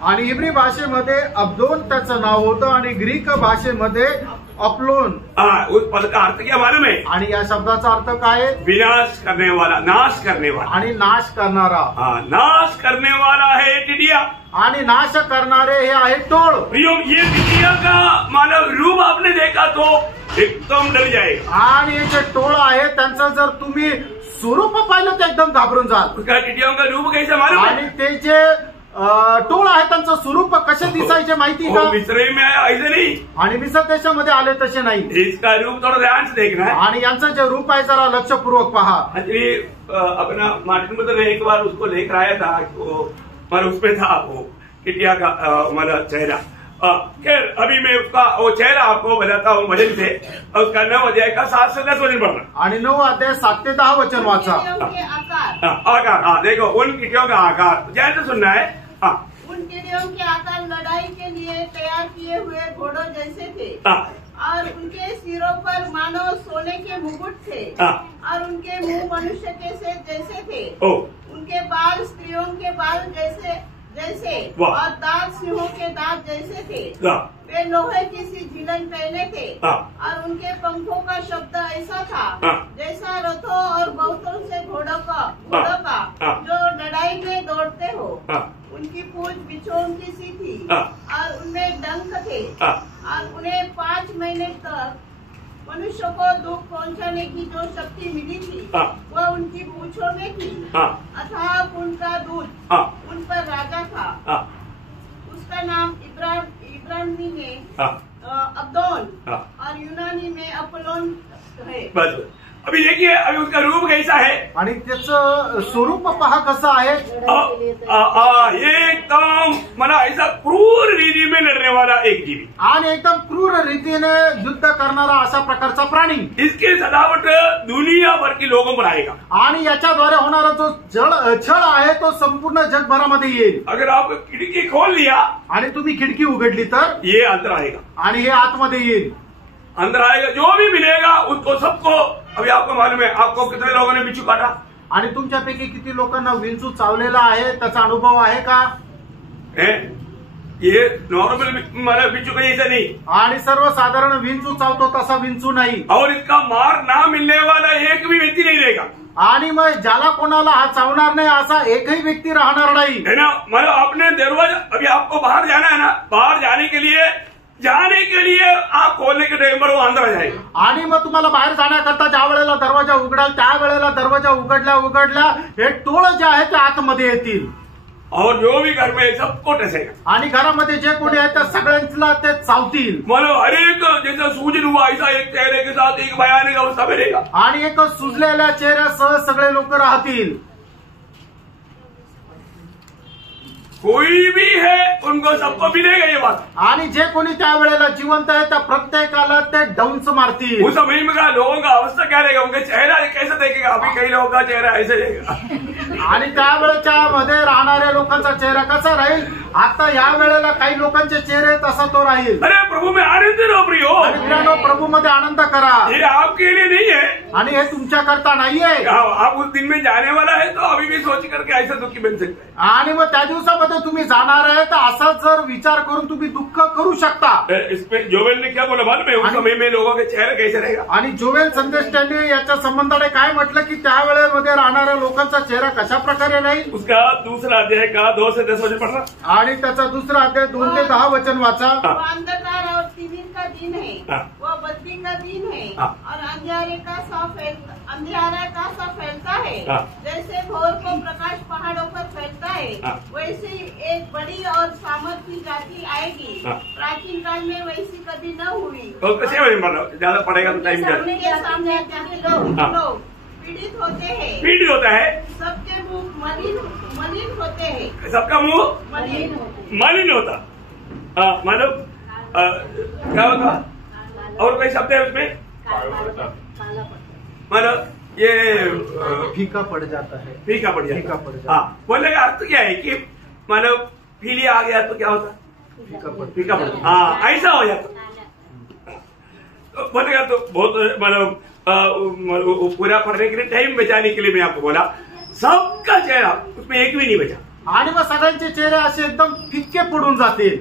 आणि इब्री भाषेमध्ये अब्दोन त्याचं नाव होतं आणि ग्रीक भाषेमध्ये अपोलोन. उस पद का अर्थ क्या मालूम है. आणि या शब्दाचा अर्थ काय. विनाश करने वाला, नाश करने वाला. आणि नाश करणारा. नाश करने वाला है टिड्डिया. आणि नाश करणारे हे आहे टोळ. ये टिड्डिया का मानव रूप आपने देखा तो एकदम डर जाएगा. आणि हे जे टोळ आहे त्यांचं जर तुम्ही स्वरूप पाहिलं तर एकदम घाबरून जाल. उसका टिड्डियों का रूप कैसे मालूम है. आणि ते जे टोळ आहे त्यांचं स्वरूप कसे दिसायचे माहिती का. मिस्र में आया ऐसे नहीं. आणि मिसर देशामध्ये आले तसे नाही. इसका रूप थोड़ा ध्यान से देखना है. आणि यांचं जे रूप आहे जरा लक्षपूर्वक पहा. एक्चुअली अपना मार्टिन लूथर ने एक बार उसको लेकर आया था, पर उसमें था वो टिड्डिया का हमारा चेहरा. खैर अभी मैं उसका वो चेहरा आपको बताता हूँ वचन से. उसका 9 अध्याय का 7 से 10 वचन पढ़ना. आणि 9 अध्याय 7 ते 10 वचन वाचा. आकार देखो उन टिड्डियों का आकार ध्यान से सुनना है. उन टिड्डियों के आकार लड़ाई के लिए तैयार किए हुए घोड़ों जैसे थे. और उनके सिरों पर मानो सोने के मुकुट थे. और उनके मुंह मनुष्य के से जैसे थे. उनके बाल स्त्रियों के बाल जैसे जैसे वाह। और दांत सिंहों के दांत जैसे थे। हाँ, वे लोहे की सी झिलन पहने थे हाँ। और उनके पंखों का शब्द ऐसा था हाँ। जैसा रथों और बहुतों से घोड़ों का हाँ। जो लड़ाई में दौड़ते हो। हाँ। उनकी पूंछ बिच्छों की सी थी हाँ। और उनमें डंक थे हाँ। और उन्हें 5 महीने तक मनुष्य को दुख पहुंचाने की जो शक्ति मिली थी हाँ। वह उनकी पूंछों में थी। हाँ। अथाह उनका दूध हाँ। उन पर राजा था। हाँ। उसका नाम इब्रानी में हाँ। अब्दोन हाँ। और यूनानी में अपोलोन है। बस अभी देखिए, अभी उसका रूप कैसा है आणि त्याचं स्वरूप पहा कसं आहे। एकदम मला ऐसा क्रूर रीति में लड़ने वाला एक जीवी आणि एकदम क्रूर रीतीने युद्ध करणारा अशा प्रकारचा प्राणी। इसकी सजावट दुनिया भर के लोगों पर आएगा आणि याच्याद्वारे होणारा जो छळ आहे तो संपूर्ण जगभरामध्ये येईल। अगर आप खिड़की खोल लिया आणि तुम्ही खिडकी उघडली तर ये अंदर आएगा आणि हे आतमध्ये येईल। अंदर आएगा, जो भी मिलेगा उसको सबको। अभी आपको मालूम है, आपको कितने लोगों ने बिच्छू काटा आणि तुमच्यापैकी किती लोकांना विंचू चावलेला आहे, त्याचा अनुभव आहे का? है? ये नॉर्मल बिच्छू का ऐसा नहीं, आणि सर्वसाधारण विंचू चावतो तसा विंचू नाही। और इसका मार ना मिलने वाला एक भी व्यक्ति नहीं रहेगा, आणि मग ज्याला कोणाला हा चावणार नाही असा एकही व्यक्ती राहणार नाही, है ना। मतलब अपने दरवाजा, अभी आपको बाहर जाना है ना, बाहर जाने के लिए आप खोलने के टाइम पर वो अंदर आ जाएगा। आणि मग तुम्हाला बाहेर जाण्याकरता ज्या वेळेला दरवाजा उघडाल त्या वेळेला दरवाजा उघडल्या हे टोळ जे आहे ते आतमध्ये येतील और जो भी घर में सबको टसेगा। आणि घरामध्ये जे कोणी आहे त्या सगळ्यांना ते चावतील। मानो हर एक जैसा सूजन हुआ ऐसा एक चेहरे के साथ एक भयानक अवस्था में रहेगा। आणि एक सुजलेल्या चेहऱ्यासह सगळे लोक राहतील। कोई भी है उनको सबको मिलेगा ये बात। आणि जे कोणी त्या वेळेला जिवंत आहे त्या प्रत्येकाला ते डंस मारतील। उस समय में लोगों का अवस्था क्या रहेगा, उनका चेहरा कैसे देखेगा? अभी कई लोगों का चेहरा ऐसे रहेगा। आणि त्यावेळेच्या मध्ये राहणाऱ्या लोकांचा चेहरा कसा राहील? आता या वेळेला काही लोकांचे चेहरे तसा तो राहील। अरे प्रभु में आनंद लो प्रियो, आणि मित्रांनो, प्रभूमध्ये आनंद करा। ये आपके लिए नहीं है आणि हे तुमच्याकरता नाहीये। आप उस दिन में जाने वाला है तो अभी भी सोच करके ऐसा दुखी बन सकते हैं। आणि मग त्या दिवसामध्ये तुम्ही जाणार आहे तर असा जर विचार करून तुम्ही दुःख करू शकता। इसमें जोवेल ने क्या बोला मालूम है? उस समय में लोगों के चेहरा कैसे रहेगा? आणि जोवेल संदेश त्यांनी याच्या संबंधाने काय म्हटलं की त्या वेळेमध्ये राहणाऱ्या लोकांचा चेहरा कशा प्रकारे राहील? उसका दूसरा अध्याय का 2 से 10 वचन पढ़ना। आणि त्याचा दुसरा अध्याय 2 ते 10 वचन वाचा। वो अंधकार और तिमिर का दिन है, हाँ। वो बद्दी का दिन है हाँ। और अंधियारा का सा फैलता है। हाँ। जैसे भोर को प्रकाश पहाड़ों पर फैलता है, हाँ। वैसे ही एक बड़ी और सामर्थी जाति आएगी। हाँ। प्राचीन काल में वैसी कभी न हुई। और कैसे वचन पढ़ना, ज्यादा पढ़ेगा तो टाइम ज्यादा। उनके सामने जाति हाँ। लोग पीड़ित होते हैं, पीढ़ी होता है, सबके मुख मलिन होते हैं। सबका मुंह मलिन होता। मतलब क्या होता? और कोई शब्द है उसमें? मतलब ये फीका पड़ जाता है। फीका पड़ फीका पड़ जाता। हाँ, बोलने का अर्थ क्या है कि मतलब पीली आ गया तो क्या होता? फीका पड़। हाँ, ऐसा हो जाता। तो बोलने का तो बहुत मतलब पूरा पढ़ने के लिए टाइम बचाने के लिए मैं आपको बोला, सबका चेहरा उसमें एक भी नहीं बचा। आणि मग सगळ्यांचे चेहरे असे एकदम फिक्के पडून जातील।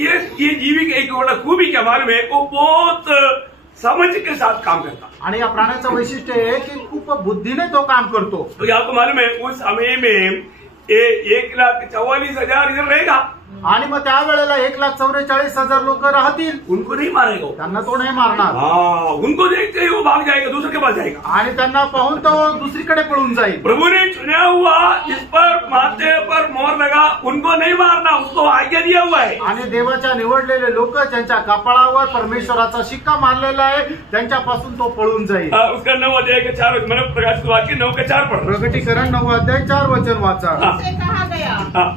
ये जीवी का एक बड़ा खूबी क्या मालूम है? वो बहुत समझ के साथ काम करता। आणि या प्राण्याचं वैशिष्ट्य आहे की खूप बुद्धीने तो काम करतो। तो आपको मालूम है उस समय में 1,44,000 इधर रहेगा आणि मग त्या वेळेला 1,44,000 लोक राहतील। उनको नहीं मारेगा, त्यांना तो नाही मारणार। हाँ, उनको देखते ही वो भाग जाएगा, दूसरे के पास जाएगा आणि त्यांना पाहून तो दुसरीकडे पळून जाईल। प्रभु ने चुना हुआ, इस पर माथे पर मोहर लगा, उनको नहीं मारना, उसको आज्ञा दिया हुआ है। आणि देवाच्या निवडलेले लोक ज्यांच्या कपाळावर परमेश्वराचा शिक्का मारलेला आहे त्यांच्यापासून तो पळून जाईल। उसका 9 अध्याय के 4 मतलब प्रकाशित वाक्य 9 के 4 पढ़। प्रकटीकरण 9 अध्याय 4 वचन वाचा। से कहा गया हाँ।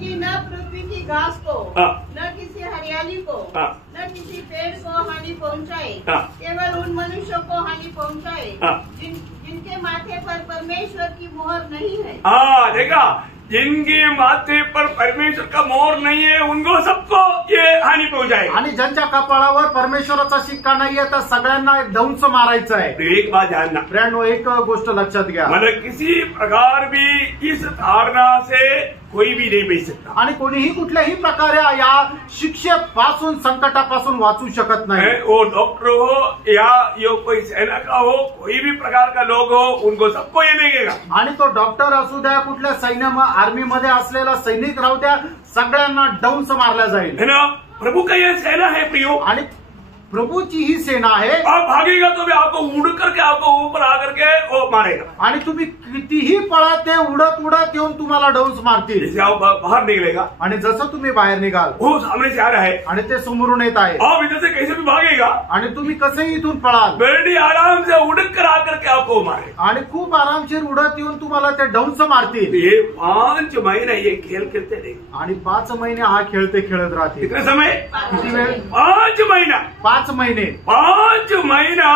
कि न पृथ्वी की घास को, हाँ। न किसी हरियाली को, हाँ। न किसी पेड़ को हानि पहुंचाए, हाँ। केवल उन मनुष्यों को हानि पहुंचाए हाँ। जिनके माथे पर परमेश्वर की मोहर नहीं है। हाँ, देखा, जिनके माथे पर परमेश्वर का मोहर नहीं है उनको सबको ये हानि पहुंचाएगा। आणि ज्यांच्या कपाळावर परमेश्वराचा शिक्का नाहीये तर सगळ्यांना डंस मारायचा आहे। तो एक बात जानना, फ्रेंड, एक गोष्ट लक्षात घ्या, मतलब किसी प्रकार भी इस धारणा से कोई भी नहीं बच सकता। आणि कोणीही कुठल्याही प्रकारे या शिक्षेपासून संकटापासून वाचू शकत नाही। वो डॉक्टर हो या यो कोई सेना का हो, कोई भी प्रकार का लोग हो, उनको सबको ये देगा। आणि तो डॉक्टर असू द्या, कुठल्या सैन्य आर्मी मध्ये असलेला सैनिक राहू द्या, सगळ्यांना डंस मारला जाईल। है ना, प्रभु का ये सेना है प्रियो, आणि प्रभूची ही सेना आहे। आप भागेगा तो भी आपको उड़ करके आपको ऊपर आकर के वो मारेगा। आणि तुम्ही कितीही पळा ते उडत उडत येऊन तुम्हाला डंस मारतील। जैसे आप बाहर निकलेगा आणि जसं तुम्ही बाहेर निघाल वो सामने से आ रहा है आणि ते समोरून येत आहे, आप इधर से कैसे भी भागेगा आणि तुम्ही कसंही इथून पळाल बेटी आराम से उड़ कर आकर के आपको मारेगा। आणि खूप आरामशीर उडत येऊन तुम्हाला ते डंस मारतील। ये 5 महीने ये खेल खेलते रहे आणि 5 महिने हा खेळते खेळत राहतील। कितने समय? किती वेळ? 5 महीना। 5 महिने। 5 महीना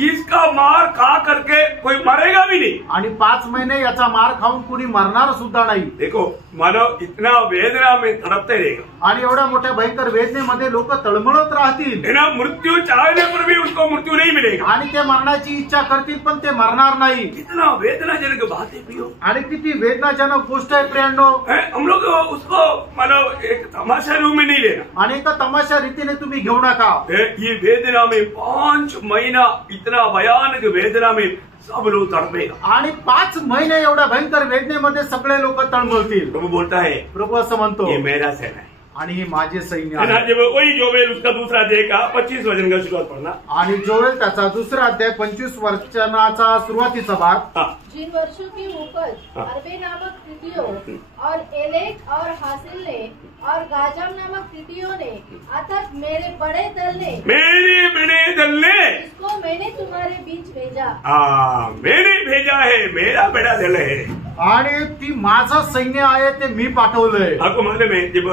इसका मार खा करके कोई मरेगा भी नहीं। आणि 5 महिने याचा मार खाऊन कोणी मरणार सुद्धा नाही। देखो मानव इतना वेदना में तड़पते रहेगा आणि एवढ्या मोठ्या भयंकर वेदनेमध्ये लोक तळमळत राहतील। है ना, मृत्यू चाहने पर भी उसको मृत्यू नहीं मिलेगा। आणि ते मरण्याची इच्छा करतील पण ते मरणार नाही। कितना वेदनाजनक बात है प्रियो। आणि किती वेदनाजनक गोष्ट आहे प्रियांनो। हम लोग उसको मानव एक तमाशा रूप में नहीं लेना। आणि एका तमाशा रीतीने तुम्ही घेऊ नका। ये वेदना में 5 महीना इतना भयानक वेदना में सब लोग तड़पेगा। आणि 5 महिने एवढ्या भयंकर वेदनेमध्ये सगळे लोक तळमळतील। प्रभु बोलता है प्रभू असं म्हणतो ये मेरा सेना है आणि ही माझे सैन्य है ना। आहे। जब वही जोवेल उसका दूसरा अध्याय का 25 वचन का शुरुआत पढ़ना। आणि जोवेल त्याचा दुसरा अध्याय 25 वचनाचा सुरुवातीचा भाग। जिन वर्षों की उपज अरबे नामक तृतीयों और एलेक और हासिल ने और गाजाम नामक तृतीयों ने अर्थात मेरे बड़े दल ने इसको मैंने तुम्हारे बीच भेजा। मैंने भेजा है, मेरा बड़ा दल है। आणि ती माझं सैन्य आहे ते मी पाठवलंय। आपको मालूम है जब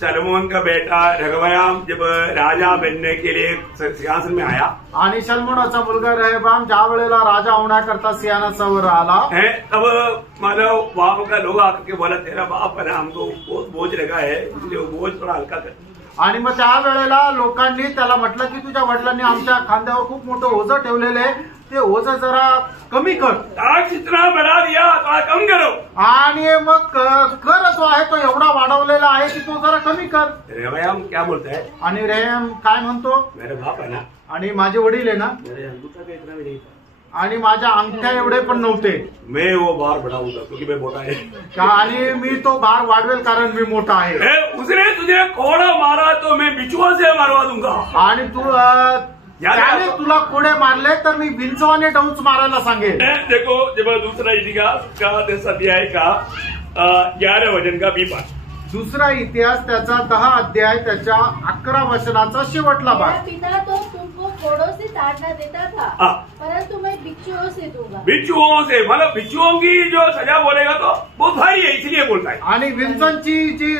सलमोन का बेटा रहबाम जब राजा बनने के लिए सिंहासन में आया, आणि सलमोनाचा मुलगा रहबाम ज्या वेळेला राजा होण्याकरता सिंहासनावर आला है, तब मानव वहां का लोग आकर के बोला तेरा बाप है ना, हमको बहुत बोझ लगा है, इसलिए वो बोझ थोड़ा हल्का कर। आणि मग त्या वेळेला लोकांनी त्याला म्हटलं की तुझ्या वडिलांनी आमच्या खांद्यावर खूप मोठं ओझं ठेवलेलं आहे, ते ओझं जरा कमी कर। टैक्स इतना बढ़ा दिया, थोड़ा कम करो। आणि मग कर जो आहे तो एवढा वाढवलेला आहे की तो जरा कमी कर। रहबाम क्या बोलता है? आणि रेहम काय म्हणतो? मेरे बाप है ना, आणि माझे वडील आहे ना, मेरे अंगूठा का इतना भी नहीं था, आणि माझ्या अंगठ्या एवढे पण नव्हते, मैं वो भार बढ़ाऊंगा क्योंकि मैं मोटा है। आणि मी तो भार वाढवेल कारण मी मोठा आहे। उसने तुझे कोड़ा मारा तो मैं बिचुआ से मारवा दूंगा। आणि तू त्याने तुला कोडे मारले तर मी विंचवाने डंस मारायला सांगेल। देखो जब दूसरा इतिहास का 10 अध्याय का 11 वचन का 20। दुसरा इतिहास त्याचा 10 अध्याय त्याच्या 11 वचनाचा शेवटला मेरा भाग। पिता तो तुमको कोड़ों से ताड़ना देता था, परंतु मैं बिच्छुओं से दूंगा। बिच्छुओं से मतलब बिच्छुओं की जो सजा बोलेगा तो बहुत भारी है, इसलिए बोलता है। आणि विंचनची जी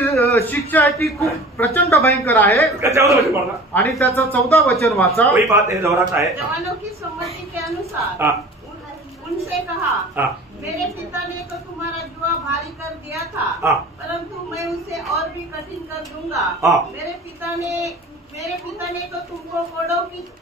शिक्षा आहे ती खूप प्रचंड भयंकर आहे। 14 वचन पढ़ना आणि त्याचं 14 वचन वाचा। वही बात है, दोहराता है। जवानों की सम्मति के अनुसार उनसे कहा, मेरे पिता ने तो तुम्हारा जुआ भारी कर दिया था, परंतु मैं उसे और भी कठिन कर दूंगा। मेरे पिता ने तो तुमको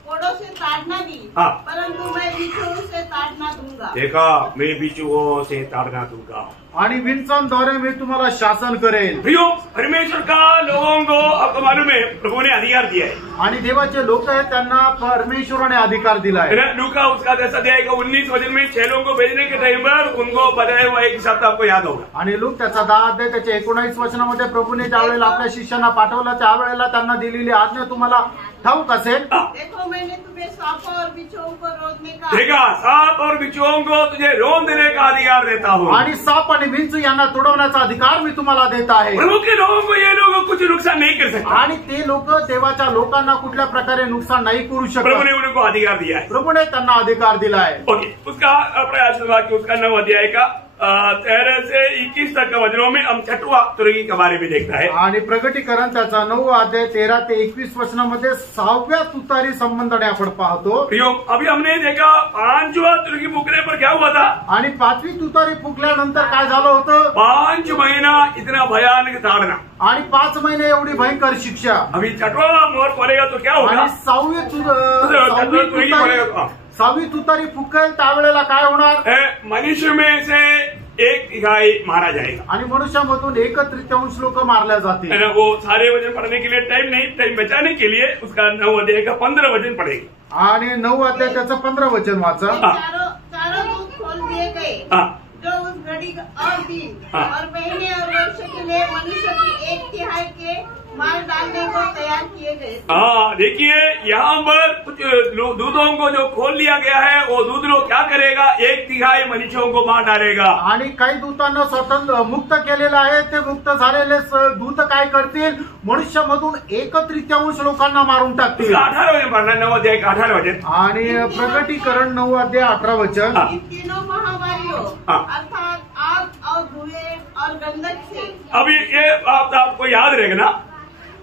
कोड़ों से ताड़ना दी, परंतु मैं बिच्छुओं से ताड़ना दूंगा। देखा, मैं बिच्छुओं से ताड़ना दूंगा। आणि विंचनद्वारे मी तुम्हाला शासन करेल। प्रियो, परमेश्वर का लोगों को आपको मालूम है प्रभु ने अधिकार दिया है। आणि देवाचे लोक आहेत त्यांना परमेश्वराने अधिकार दिला आहे। लूका उसका 10 अध्याय का 19 वचन में 6 लोगों को भेजने के टाइम पर उनको बताया हुआ एक शब्द आपको याद होगा। आणि लूक त्याचा 10 अध्याय त्याच्या 19 वचनामध्ये प्रभूने ज्या वेळेला आपल्या शिष्यांना पाठवलं त्यावेळेला त्यांना दिलेली आज्ञा तुम्हाला ठाऊक असेल। देखो मैंने तुम्हें सांपों और बिच्छुओं को रोकने का, देखा, सांप और बिच्छुओं को तुझे रोन देने का अधिकार देता हूँ। आणि साप आणि विंचू यांना तोडवण्याचा अधिकार मी तुम्हाला देत आहे। प्रभु के लोगों को ये लोग कुछ नुकसान नहीं कर सकते। आणि ते लोक देवाच्या लोकांना कुठल्या प्रकारे नुकसान नाही करू प्रभु शकत। ने उनको अधिकार दिया है। प्रभूने त्यांना अधिकार दिला आहे। ओके, उसका प्रयास हुआ कि उसका 9 अध्याय का 13 से 21 तक वचनों में हम 6वां तुरगी के बारे में देखता है। आणि प्रगटीकरण त्याचा 9 अध्याय 13 ते 21 वचनामध्ये 6व्या तुतारी संबंधाने आपण पाहतो। अभी हमने देखा 5वां तुरगी फूकने पर क्या हुआ था। आणि 5वी तुतारी फुकल्यानंतर काय झालं होतं? 5 महीना इतना भयानक ताड़ना, आणि 5 महिने एवढी भयंकर शिक्षा। अभी 6वां मोहर खोलेगा तो क्या होगा? आणि 6वी तुतारी फुकेल त्यावेळेला काय होणार? मनुष्य में से एक तिहाई मारा जाएगा। आणि मनुष्यामधून 1/3 लोक मारल्या जातील। है ना, वो सारे वचन पढ़ने के लिए टाइम नहीं, टाइम बचाने के लिए उसका 9 अध्याय का 15 वचन पढ़ेगा। आणि 9 अध्याय त्याचं 15 वचन वाचा। चारों दूत खोल दिए गए जो उस घड़ी और दिन और महीने और वर्ष के लिए मनुष्य की 1/3 के मार डालने को तैयार किए गए। देखिए यहाँ पर कुछ दूधों को जो खोल लिया गया है, वो दूध लोग क्या करेगा, 1/3 मनुष्यों को मार डालेगा। आणि काही दूतांना स्वतंत्र मुक्त केलेलं आहे, ते मुक्त झालेले दूत काय करतील, मनुष्यामधून 1/3 लोकांना मारून टाकतील। 18 वचन पढ़ना, 9 अध्याय का 18 वचन। आणि प्रकटीकरण 9 अध्याय 18 वचन। इन तीनों महामारियों अर्थात आग और धुएं और गंधक से। अभी ये आपको याद रहेगा ना,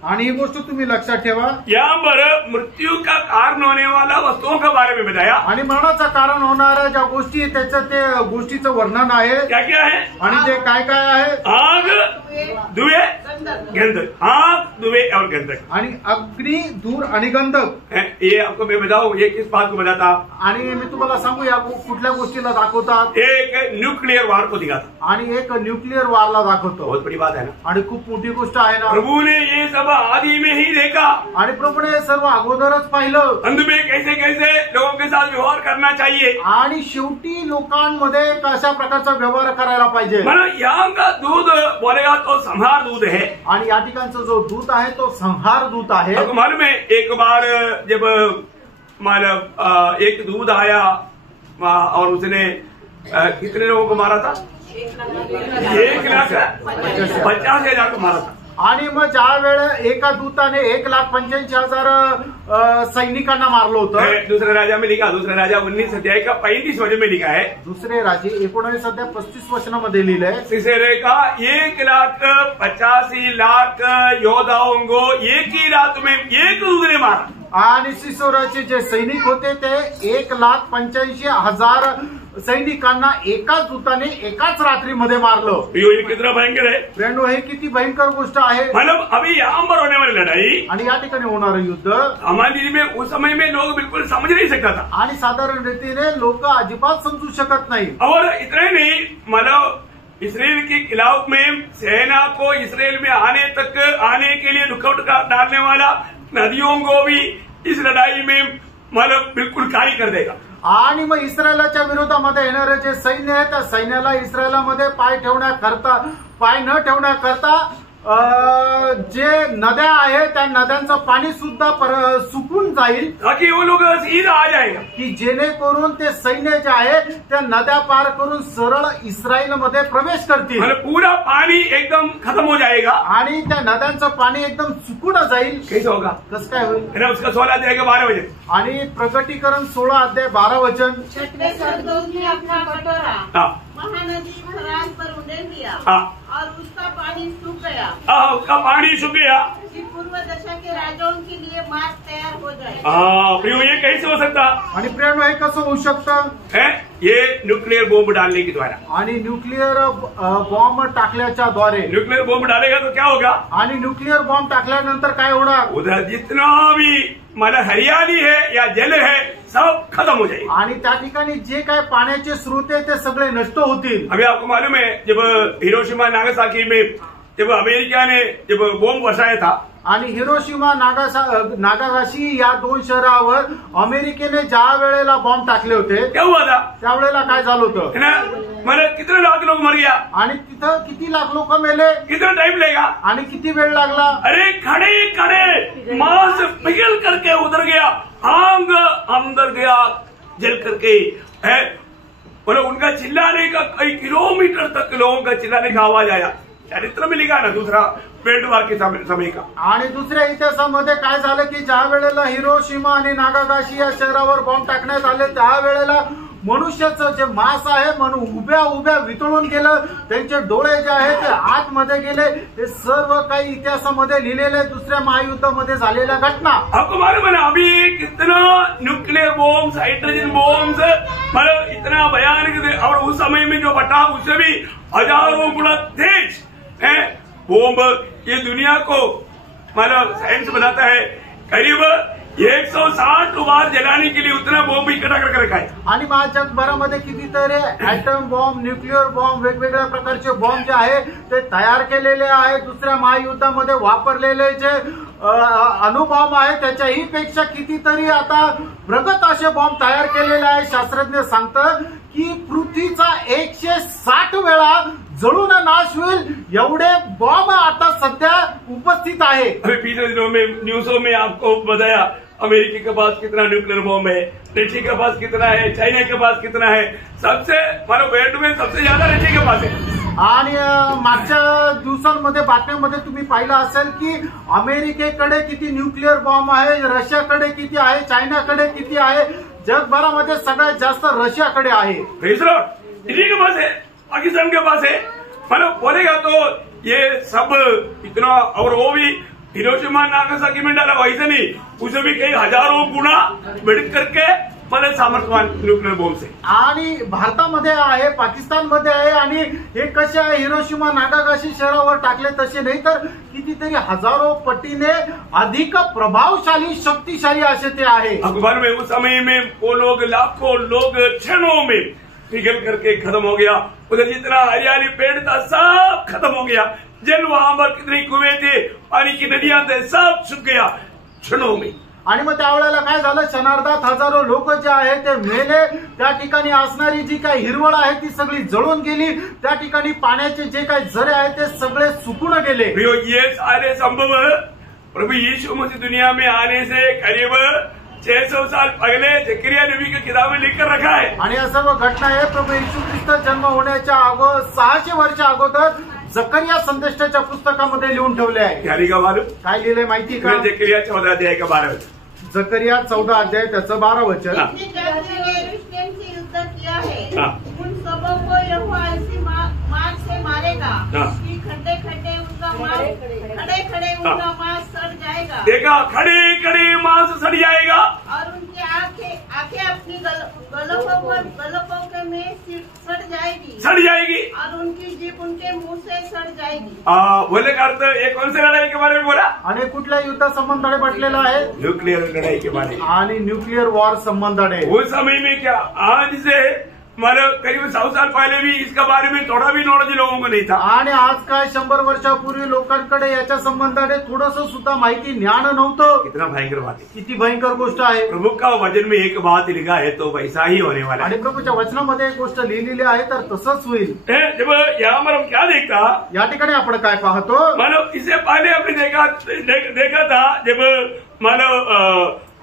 आणि ही गोष्ट तुम्ही लक्षात ठेवा, यहाँ पर मृत्यू का कारण होने वाला वस्तुओं के बारे में बताया। आणि मरणाचं कारण होणाऱ्या ज्या गोष्टी आहेत त्याचं ते गोष्टीचं वर्णन आहे। क्या क्या है? आणि ते काय काय आहे? आग, धुएं, गंधक। आग, धुएं और गंधक। आणि अग्नि, धूर आणि गंधक। ये आपको मैं बताऊं, ये किस बात को बताता? आणि मी तुम्हाला सांगू या कुठल्या गोष्टीला दाखवतात? एक न्यूक्लियर वार को दिखाता। आणि एक न्यूक्लियर वारला दाखवतो। बहुत बड़ी बात है ना, आणि खूप मोठी गोष्ट आहे ना। प्रभु ने ये सब आदि में ही देखा। आणि प्रभूने सर्व अगोदरच पाहिलं, अंत में कैसे कैसे लोगों के साथ व्यवहार करना चाहिए। आणि शेवटी लोकांमध्ये कशा प्रकारचा व्यवहार करायला पाहिजे। मतलब यहाँ का दूध बोलेगा तो संहार दूध है। आणि या ठिकाणचा जो दूत आहे तो संहार दूत आहे। आपको मालूम है, एक बार जब मतलब एक दूध आया और उसने कितने लोगों को मारा था? 1,50,000 को मारा था। आणि मग ज्या वेळे एका दूताने 1,85,000 सैनिकांना मारलं होतं। दूसरे राजा में लिखा, दूसरे राजा 19 अध्याय का 35 वचन में लिखा है। दुसरे राजे 19 अध्याय 35 वचनामध्ये लिहिलंय, सिसेरे का 1,85,00,000 योद्धाओं को एक ही रात में एक दूध ने मारा। आणि सिसोराचे जे सैनिक होते ते 1,85,000 सैनिकांना एकाच दूताने एकाच रात्रीमध्ये मारलं। ये कितना भयंकर है फ्रेंडो, हे किती भयंकर गोष्ट आहे। मतलब अभी यहाँ पर होने वाली लड़ाई आणि या ठिकाणी होणारं युद्ध हमारे दिल में उस समय में लोग बिल्कुल समझ नहीं सकता था। आणि साधारण रीतीने लोक अजिबात समजू शकत नाही। और इतना ही नहीं, मतलब इसराइल के खिलाफ में सेना को इसराइल में आने के लिए रुकावट डालने वाला नदियों को भी इस लड़ाई में मतलब बिल्कुल खाली कर देगा। आणि मग इस्रायलाच्या विरोधामध्ये येणारे जे सैन्य आहे त्या सैन्याला इस्रायलामध्ये पाय न ठेवण्याकरता जे नद्या आहेत त्या नद्यांचं पाणी सुद्धा सुकून जाईल, ताकि वो लोग सीधा आ जाएगा, की जेणेकरून ते सैन्य जे आहे त्या नद्या पार करून सरळ इस्रायलमध्ये प्रवेश करतील। मतलब पूरा पानी एकदम खत्म हो जाएगा आणि त्या नद्यांचं पाणी एकदम सुकून जाईल। कैसे होगा? कसं काय होईल? उसका 16 अध्याय का 12 वचन। आणि प्रकटीकरण 16 अध्याय 12 वचन। छठवें स्वर्गदूत ने अपना कटोरा महानदी फरात पर उंडेल दिया और उसका पानी सूख गया। उसका पानी सूख गया कि पूर्व दशा के राजाओं के लिए मार्ग तैयार हो जाए। प्रियो, ये कैसे हो सकता? आणि प्रेरणा हे कसं होऊ शकतं? ये न्यूक्लियर बॉम्ब डालने के द्वारा। आणि न्यूक्लियर बॉम्ब टाकल्याच्या द्वारे। न्यूक्लियर बॉम्ब डालेगा तो क्या होगा? आणि न्यूक्लियर बॉम्ब टाकल्यानंतर काय होणार? उधर जितना भी मतलब हरियाली है या जल है सब खत्म हो जाएगा। आणि त्या ठिकाणी जे काय पाण्याचे स्रोत आहे ते सगळे नष्ट होतील। अभी आपको मालूम है, जब हिरोशिमा नागासाकी में जब अमेरिका ने जब बॉम्ब बरसाया था, आणि हिरोशिमा नागासाकी या 2 शहरावर अमेरिकेने ज्या वेळेला बॉम्ब टाकले होते क्या हुआ था? त्यावेळेला काय झालं होतं? मतलब कितने लाख लोग मर गया? आणि तिथं किती लाख लोक मेले? कितना टाइम लगेगा? आणि किती वेळ लागला? अरे खड़े मांस पिघल करके उधर गया, आग अंदर गया जल करके है। मतलब उनका चिल्लाने का कई किलोमीटर तक लोगों का चिल्लाने का आवाज आया। चरित्र में लिखा ना दूसरा वर्ल्ड वॉर के समय का। आणि दुसऱ्या इतिहासामध्ये काय झालं की ज्या वेळेला हिरोशिमा आणि नागासाकी या शहरावर बॉम्ब टाकण्यात आले त्यावेळेला मनुष्याचं जे मांस आहे उभ्या वितळून गेलं, त्यांचे डोळे जे आहेत ते आतमध्ये गेले। हे सर्व काही इतिहासामध्ये लिहिलेले दुसऱ्या महायुद्धामध्ये झालेल्या घटना। आपको मालूम है ना, अभी कितना न्यूक्लियर बॉम्ब, हाइड्रोजन बॉम्ब, मतलब इतना भयानक, और उस समय में जो बटा उससे भी हजारों गुना तेज है बॉम्ब। ये दुनिया को मतलब साइंस बताता है करीब 160 बार जलाने के लिए उतना बॉम्ब इकट्ठा करके रखा है. आणि मग जगभरामध्ये कितीतरी ॲटम बॉम्ब, न्यूक्लिअर बॉम्ब, वेगवेगळ्या प्रकारचे बॉम्ब जे आहे ते तयार केलेले आहे. दुसऱ्या महायुद्धामध्ये वापरलेले जे अणुबॉम्ब आहे त्याच्याही पेक्षा कितीतरी आता प्रगत असे बॉम्ब तयार केलेले आहे. शास्त्रज्ञ सांगतात की पृथ्वीचा 160 वेळा जळून नाश होईल एवढे बॉम्ब आता सध्या उपस्थित आहे. अभी पिछले दिनों में न्यूज़ों में आपको बताया अमेरिका के पास कितना न्यूक्लियर बॉम्ब है, रशिया के पास कितना है, चाइना के पास कितना है. सबसे वर्ल्ड में सबसे ज्यादा रशिया के पास है. आणि मागच्या दिवसांमध्ये बातम्यांमध्ये तुम्ही पाहिलं असेल की अमेरिकेकडे किती न्यूक्लिअर बॉम्ब आहे, रशियाकडे किती आहे, चायनाकडे किती आहे. जगभरामध्ये सगळ्यात जास्त रशियाकडे आहे. इन्हीं के पास है, पाकिस्तान के पास है. मतलब बोलेगा तो ये सब इतना, और वो भी हिरोशिमा नागासाकी में डाला वैसे नहीं, उसे भी कई हजारों गुना बढ़ करके मतलब सामर्थ्यवान न्यूक्लियर बॉम्ब से. आणि भारतामध्ये आहे, पाकिस्तानमध्ये आहे. आणि हे कसे आहे, हिरोशिमा नागासाकी शहरावर टाकले तसे नाही तर कितीतरी हजारो पटीने अधिक प्रभावशाली, शक्तिशाली असे ते आहे. अखबार में उस समय में वो लोग, लाखों लोग क्षणों में पिघल करके खत्म हो गया. उधर जितना हरियाली पेड़ था सब खत्म हो गया. जल वहां पर कितने कुएं थे, पानी की नदियां थे, सब सूख गया क्षणों में. आणि मग त्यावेळेला काय झालं, क्षणार्धात हजारो लोक जे आहे ते मेले. त्या ठिकाणी असणारी जी काही हिरवळ आहे ती सगळी जळून गेली. त्या ठिकाणी पाण्याचे जे काही झरे आहेत ते सगळे सुकून गेले. ये सारे संभव प्रभु यीशु मसीह दुनिया में आने से करीब 600 साल पहले जकरिया नबी की किताब में लिखकर रखा है. आणि या सर्व घटना आहे प्रभू येशू ख्रिस्त जन्म होण्याच्या 600 वर्ष अगोदर जकरिया संदेशाच्या पुस्तकामध्ये लिहून ठेवले आहे. क्या लिखा मालूम? काय लिहिलंय माहिती का? जकरिया 14 अध्याय का 12 वचन. जकरिया 14 अध्याय त्याचं 12 वचन. यरूशलेम से युद्ध किया है, उन सबों को यहोवा ऐसी मार से मारेगा कि खड़े खड़े उनका मांस सड़ जाएगा. देखा, खड़े खड़े मांस सड़ जाएगा. और उनकी आंखें अपनी गलपों के में सड़ जाएगी. और उनकी जीभ उनके मुंह से सड़ जाएगी. बोले का अर्थ, एक कौन सी लड़ाई के बारे में बोला? आणि कुठल्या युद्ध संबंधाने म्हटलेलं आहे? न्यूक्लियर लड़ाई के बारे में. आणि न्यूक्लियर वॉर संबंधाने. उस समय में क्या, आज से मतलब करीब 100 साल पहले भी इसके बारे में थोड़ा भी नॉलेज लोगों को नहीं था. आणि आज काय 100 वर्षापूर्वी लोकांकडे याच्या संबंधाने थोडंसं सुद्धा माहिती, ज्ञान नव्हतं. कितना भयंकर बात है. किती भयंकर गोष्ट आहे. प्रभु का वचन में एक बात लिखा है तो वैसा ही होने वाला है. आणि प्रभूच्या वचनामध्ये एक गोष्ट लिहिलेली आहे तर तसंच होईल. जब यहाँ पर हम क्या देखता, या ठिकाणी आपण काय पाहतो, मानो इससे पहले हमने देखा था जब मानो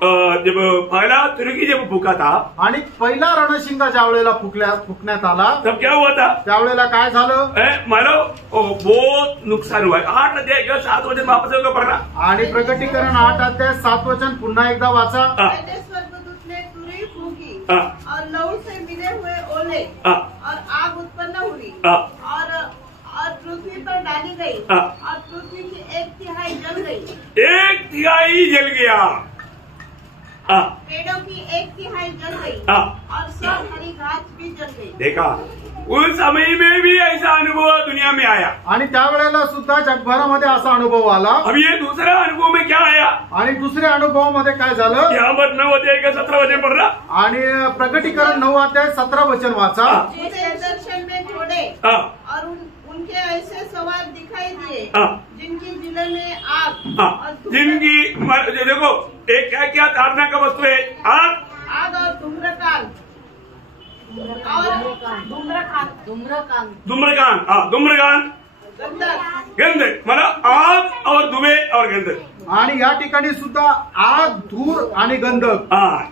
जब पहला तुर्की जब फूका था, आणि पहिला रणशिंगा ज्या वेळेला फुकण्यात आला तब क्या हुआ था? त्यावेळेला काय झालं, मानो बहुत नुकसान हुआ. 8 अध्याय 7 वचन वापस होगा पढ़ना. आणि प्रकटीकरण 8 अध्याय 7 वचन पुन्हा एकदा वाचा. पहले स्वर्गदूत ने तुरही फूकी और लहू से मिले हुए ओले और आग उत्पन्न हुई और पृथ्वी पर डाली गई और पृथ्वी की 1/3 जल गई. 1/3 जल गया. पेड़ों की 1/3 जल गई और सब हरी घास भी जल गई. देखा, उस समय में भी ऐसा अनुभव दुनिया में आया. आणि त्यावेळेला सुद्धा जगभरामध्ये असा अनुभव आला. अब ये दूसरा अनुभव में क्या आया? आणि दुसऱ्या अनुभवामध्ये काय झालं, यहाँ पर 9 अध्याय का 17 वचन पढ़ रहा. आणि प्रकटीकरण 9 अध्याय 17 वचन वाचा. मुझे दर्शन में छोड़े और उनके ऐसे सवार दिखाई दिए जिनकी जिले में आग जिनकी देखो एक क्या क्या धारणा का वस्तु है, आग और धूम्रकान. गंधक मतलब आग और धुएं और गंधक. आणि या ठिकाणी सुद्धा आग, धूर आणि गंधक.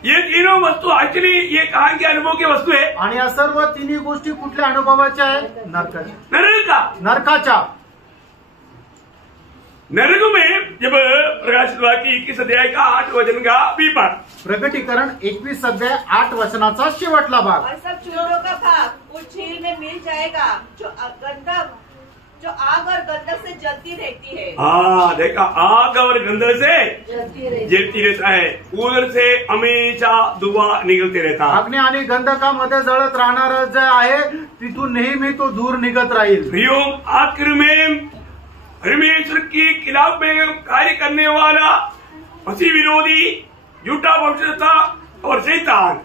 ये तीनों वस्तु एक्चुअली ये कहाँ के अनुभव की वस्तु है. आणि या सर्व तिन्ही गोष्टी कुठल्या अनुभवाच्या आहे? नरकाच्या. नरकाच्या. नरक में जब प्रकाशित वाक्य 21 अध्याय का 8 वचन का बी पाठ. प्रकटीकरण 21 अध्याय 8 वचनाचा शेवटला भाग. और सब चूड़ों का भाग उस झील में मिल जाएगा जो आग और गंधक से जलती रहती है. देखा, आग और गंधक से जलती रहता है. उधर से हमेशा धुआं निकलते रहता. अग्नी आणि गंधकामध्ये जळत राहणार जे आहे तिथून नेहमी तो धूर निघत राहील. प्रियों, आखिर में परमेश्वर के खिलाफ में कार्य करने वाला मसीह विरोधी झूठा भविष्यवक्ता और शैतान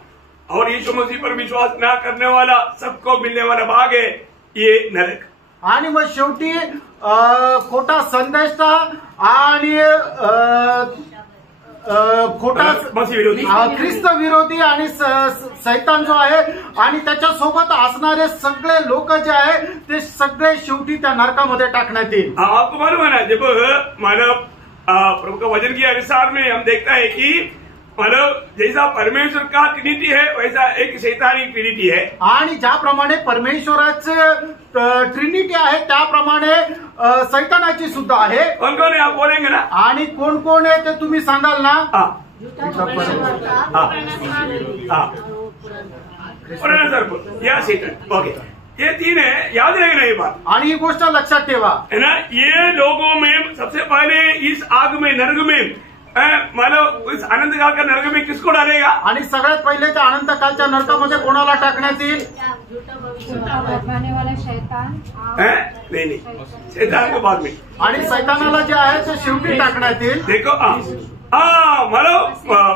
और यीशु मसीह पर विश्वास न करने वाला सबको मिलने वाला भाग है ये नरक। आणि मग शेवटी खोटा संदेष्टा आणि खोटा मसीह विरोधी ख्रिस्त विरोधी आणि सैतान जो आहे आणि त्याच्या सोबत असणारे सगळे लोक जे आहे ते सगळे शेवटी त्या नरकामध्ये टाकण्यात येईल। आपको मालूम है ना, जब मानव प्रभु का वचन के अनुसार में हम देखता है कि मानव जैसा परमेश्वर का ट्रिनिटी है वैसा एक शैतानी ट्रिनिटी है। आणि ज्याप्रमाणे परमेश्वराचे ट्रिनिटी आहे त्याप्रमाणे सैतानाची सुद्धा आहे। कौन कौन है आप बोलेंगे ना? आणि कोण कोण आहे ते तुम्ही सांगाल ना? या शैतान, ओके, ये तीन है, याद रहेगा ये बात। आणि ही गोष्ट लक्षात ठेवा है ना, ये लोगों में सबसे पहले इस आग में नरक में मानव इस आनंद काल का नरक में किसको डालेगा? आणि सगळ्यात पहिले त्या अनंत कालच्या नरकामध्ये कोणाला टाकण्यात येईल? बदलाने वाला शैतान नहीं, शैतान को बाद में। आणि सैतानाला जे आहे ते शेवटी टाकण्यात येईल। देखो मानव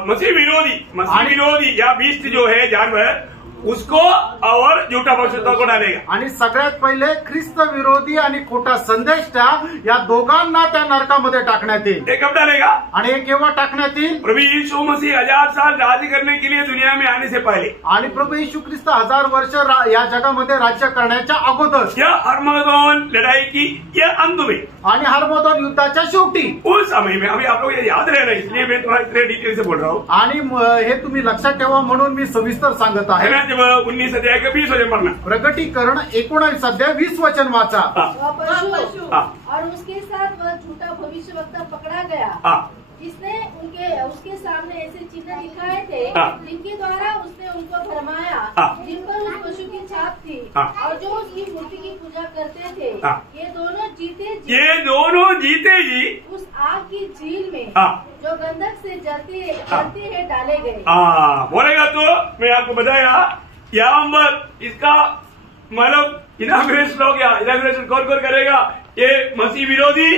मसीह विरोधी या बीस्ट जो है जानवर उसको और झूठा भविष्यवक्ता को डालेगा। आणि सगळ्यात पहिले ख्रिस्त विरोधी आणि खोटा संदेष्टा या दोघांना त्या नरकामध्ये टाकण्यात येईल। ये कब डालेगा? आणि हे केव्हा टाकण्यात येईल? प्रभु यीशु मसीह 1000 साल राज्य करने के लिए दुनिया में आने से पहले। आणि प्रभू येशू ख्रिस्त 1000 वर्ष या जगामध्ये राज्य करण्याच्या अगोदर या हरमगदोन लड़ाई की ये अंत में आणि हरमगदोन युद्धाच्या शेवटी उस समय में, अभी आप लोग ये याद रहना इसलिए मैं थोड़ा इतने डिटेल से बोल रहा हूँ। आणि हे तुम्ही लक्षात ठेवा म्हणून मी सविस्तर सांगत आहे। 19 अध्याय का 20 वचन पढ़ना। प्रकटीकरण 19 अध्याय 20 वचन वाचा। वह पशु और उसके साथ वह झूठा भविष्यवक्ता पकड़ा गया जिसने उसके सामने ऐसे चिन्ह दिखाए थे जिनके द्वारा उसने उनको भरमाया, जिन पर उस पशु की छाप थी और जो उसकी मूर्ति की पूजा करते थे। ये दोनों जीते जी उस आग की झील में जो गंधक से जलती है डाले गए। बोलेगा तो मैं आपको बताया यहाँ पर इसका मतलब इनाग्रेशन हो गया। इनाग्रेशन कौन कौन करेगा? ये मसीह विरोधी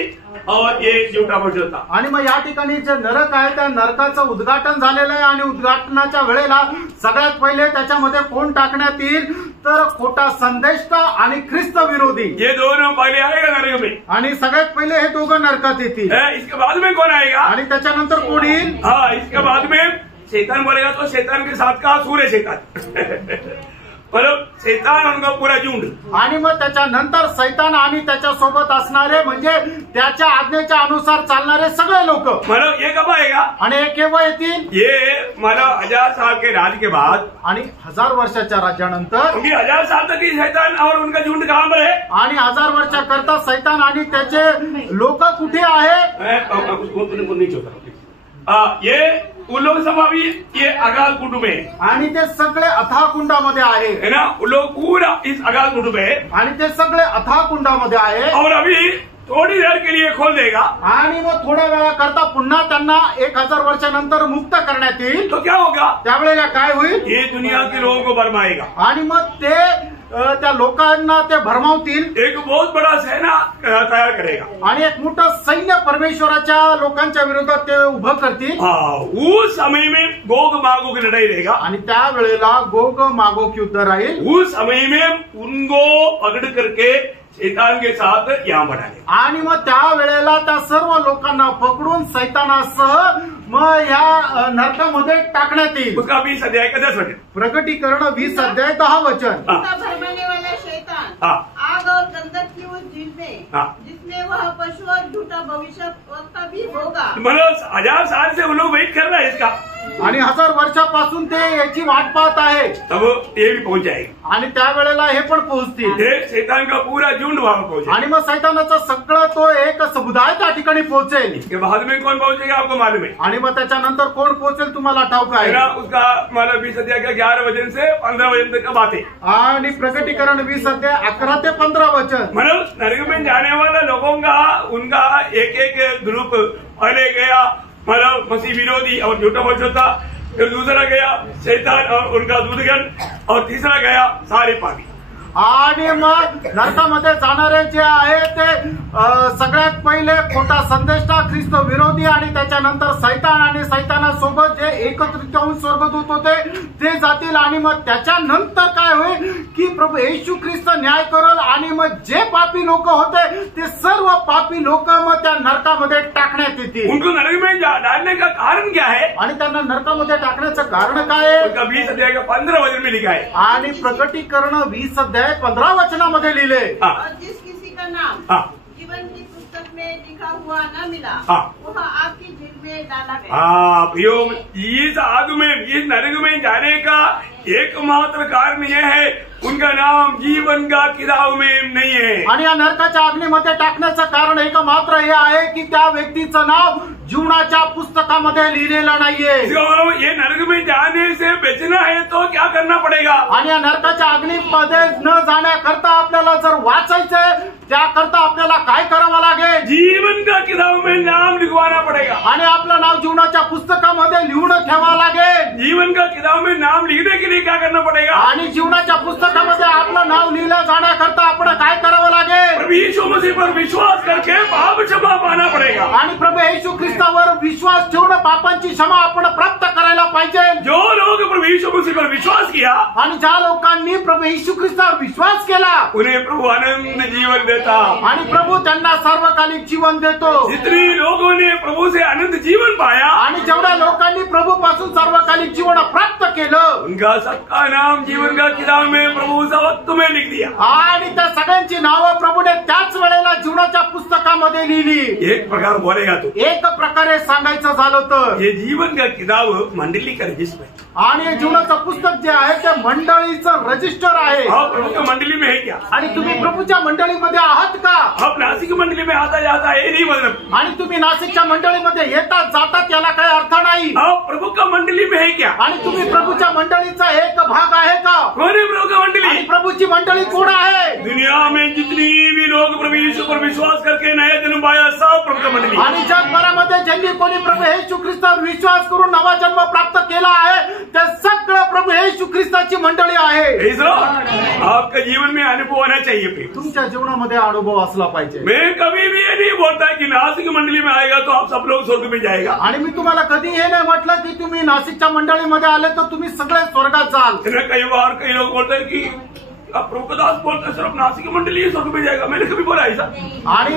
और ये झूठा भविष्यवक्ता। आणि मग या ठिकाणी जे नरक आहे त्या नरकाचं उद्घाटन झालेलं आहे आणि उद्घाटनाच्या वेळेला सगळ्यात पहिले त्याच्यामध्ये कोण टाकण्यात येईल तर खोटा संदेष्टा आणि ख्रिस्त विरोधी ये दोनों पहले आएगा नरक में आणि सगळ्यात पहिले हे दोघं नरकात येतील। इसके बाद में कौन आएगा? आणि त्याच्यानंतर कोण येईल? इसके बाद में शैतान बोलेगा तो शैतान के साथ का सूर्य शैतान मतलब शैतान उनका पूरा झुंड। आणि मग त्याच्यानंतर सैतान आणि त्याच्या सोबत असणारे म्हणजे त्याच्या आज्ञेच्या अनुसार चालणारे सगळे लोक। मतलब ये कब आएगा? आणि हे केव्हा येतील? ये मतलब 1000 साल के राज के बाद आणि 1000 वर्षाच्या राज्यानंतर। क्योंकि 1000 साल तक ही शैतान और उनका झुंड कहाँ पर है? आणि 1000 वर्षाकरता सैतान आणि त्याचे लोक कुठे आहे? ये उन लोग सब अभी ये अगाल कुंड में आणि ते सगळे अथाह कुंडामध्ये आहे, है ना। उन लोग पूरा इस अगाल कुंड में आणि ते सगळे अथाह कुंडामध्ये आहे और अभी थोड़ी देर के लिए खोल देगा आणि मग थोड्या वेळा करता पुन्हा त्यांना 1000 वर्षानंतर मुक्त करण्यात येईल। तो क्या होगा? त्यावेळेला काय होईल? ये दुनिया के लोगों को भरमाएगा आणि मग ते त्या लोकांना ते भरमावतील। एक बहुत बड़ा सेना तयार करेगा आणि एक मोठं सैन्य परमेश्वराच्या लोकांच्या विरोधात ते उभं करतील। उस समय में गोग मागोग लड़ाई रहेगा आणि त्या वेळेला गोग मागोग युद्ध राहील। उस समय में उनको पकड़ करके शैतान के साथ यहाँ बढ़ाने आणि मग त्या वेळेला त्या सर्व लोकांना पकडून सैतानासह मग या नरकामध्ये टाकण्यात येईल। उसका 20 अध्याय का 10 वचन। प्रकटीकरण 20 अध्याय 10 वचन। भरमाने वाला शैतान आग और गंधक की उस झील में जिसमें वह पशु और झूठा भविष्यवक्ता भी होगा। मतलब 1000 साल से वो लोग वेट कर रहे हैं इसका आणि 1000 वर्षापासून ते याची वाट पाहत आहे। तब ये भी पहुंच जाएगा आणि त्या वेळेला हे पण पोहोचतील। शैतान का पूरा झुंड वहां पहुंचे आणि मग सैतानाचा सगळं तो एक समुदाय त्या ठिकाणी पोहोचेल। इसके बाद में कौन पहुंचेगा आपको मालूम है? आणि मग त्याच्यानंतर कोण पोहोचेल तुम्हाला ठाऊक आहे? उसका मतलब 20 अध्याय का 11 वचन से 15 वचन तक का बात है। आणि प्रकटीकरण 20 अध्याय 11 ते 15 वचन। मतलब नरक में जाने वाले लोगों का उनका एक ग्रुप पहले गया मतलब मसीह विरोधी और झूठा भविष्यवक्ता, फिर दूसरा गया शैतान और उनका दूतगण और तीसरा गया सारे पापी। आणि मग नरकामध्ये जाणारे जे आहे ते सगळ्यात पहिले खोटा संदेष्टा, ख्रिस्त विरोधी आणि त्याच्यानंतर सैतान आणि सैतानासोबत जे एकत्रित होऊन स्वर्गदूत होते ते जातील. आणि मग त्याच्यानंतर काय होईल की प्रभू येशू ख्रिस्त न्याय करल आणि मग जे पापी लोक होते ते सर्व पापी लोक मग त्या नरकामध्ये टाकण्यात येतील. उनको नरक में डालने का कारण क्या है? आणि त्यांना नरकामध्ये टाकण्याचं कारण काय आहे? 20 अध्याय का 15 वचन में लिखा है. आणि प्रकटीकरण 20 अध्याय 15 वचनामध्ये लिहिले. और जिस किसी का नाम जीवन की पुस्तक में लिखा हुआ न मिला वह आपकी जेल में डाला गया. इस आग में, इस नरक में जाने का एकमात्र कारण यह है उनका नाम जीवन का किताब में नहीं है. आणि या नरकाच्या अग्नीमध्ये टाकण्याचं कारण एक मात्र हे आहे की त्या व्यक्तीचं नाव जीवनाच्या पुस्तकामध्ये लिहिलेलं नाहीये. ये नरक में जाने से बचना है तो क्या करना पड़ेगा? आणि या नरकाच्या अग्नीमध्ये न जाण्याकरता आपल्याला जर वाचायचंय त्याकरता आपल्याला काय करावं लागेल? जीवन का किताब में नाम लिखवाना पड़ेगा. आणि आपलं नाव जीवनाच्या पुस्तकामध्ये लिहून ठेवावं लागेल. जीवन का किताब में नाम लिखने के लिए क्या करना पड़ेगा? आणि जीवनाच्या पुस्तकामध्ये आपलं नाव लिहिलं जाण्याकरता आपण काय करावं लागेल? प्रभु यीशु मसीह पर विश्वास करके पाप क्षमा पाना पड़ेगा. आणि प्रभू येशू ख्रिस्तावर विश्वास ठेवून पापांची क्षमा आपण प्राप्त करायला पाहिजे. जो लोग प्रभु यीशु मसीह पर विश्वास किया आणि ज्या लोकांनी प्रभू येशू ख्रिस्तावर विश्वास केला उन्हें प्रभु आनंद जीवन देता. आणि प्रभू त्यांना सार्वकालिक जीवन देतो. जितने लोगों ने प्रभु से अनंत जीवन पाया आणि जेवढ्या लोकांनी प्रभू पासून सार्वकालिक जीवन प्राप्त केलं उनका सबका नाम जीवन का किताब में प्रभु उस वक्त में लिख दिया. आणि त्या सगळ्यांची नावं प्रभूने त्याच वेळेला जीवनाच्या पुस्तकामध्ये लिहिली. एक प्रकार बोलेगा तो एक प्रकारे सांगायचं झालं तर ये जीवन का किताब मंडली का रजिस्टर है. आणि जीवनाचं पुस्तक जे आहे ते मंडळीचं रजिस्टर आहे. आप प्रभु की मंडली में है क्या? आणि तुम्ही प्रभूच्या मंडळीमध्ये आहात का? आप नासिक मंडली में आता जाता है नहीं मतलब. आणि तुम्ही नाशिकच्या मंडळीमध्ये येतात जातात याला काही अर्थ नाही. आप प्रभु का मंडली में है क्या? आणि तुम्ही प्रभूच्या मंडळीचा एक भाग आहे का? कौन है प्रभु का मंडली? आणि प्रभूची मंडळी कोण आहे? दुनिया में जितनी भी लोग प्रभु यीशु पर विश्वास करके नया जन्म पाया सब प्रभु का मंडली. आणि जगभरामध्ये ज्यांनी कोणी प्रभू येशू ख्रिस्तावर विश्वास करून नवा जन्म प्राप्त केला आहे ते सगळं प्रभू येशू ख्रिस्ताची मंडळी आहे. आपका जीवन में अनुभव होना चाहिए. तुमच्या जीवनामध्ये अनुभव असला पाहिजे. मैं कभी भी ये नहीं बोलता कि नासिक मंडली में आएगा तो आप सब लोग स्वर्ग में जाएगा. आणि मी तुम्हाला कधी हे नाही म्हटलं की तुम्ही नाशिकच्या मंडळीमध्ये आले तर तुम्ही सगळे स्वर्गात जाल. कई बार कई लोग बोलते हैं कि आप प्रभु दास बोलते हैं सिर्फ नासिक मंडली ही स्वर्ग में जाएगा. मैंने कभी बोला ऐसा? आणि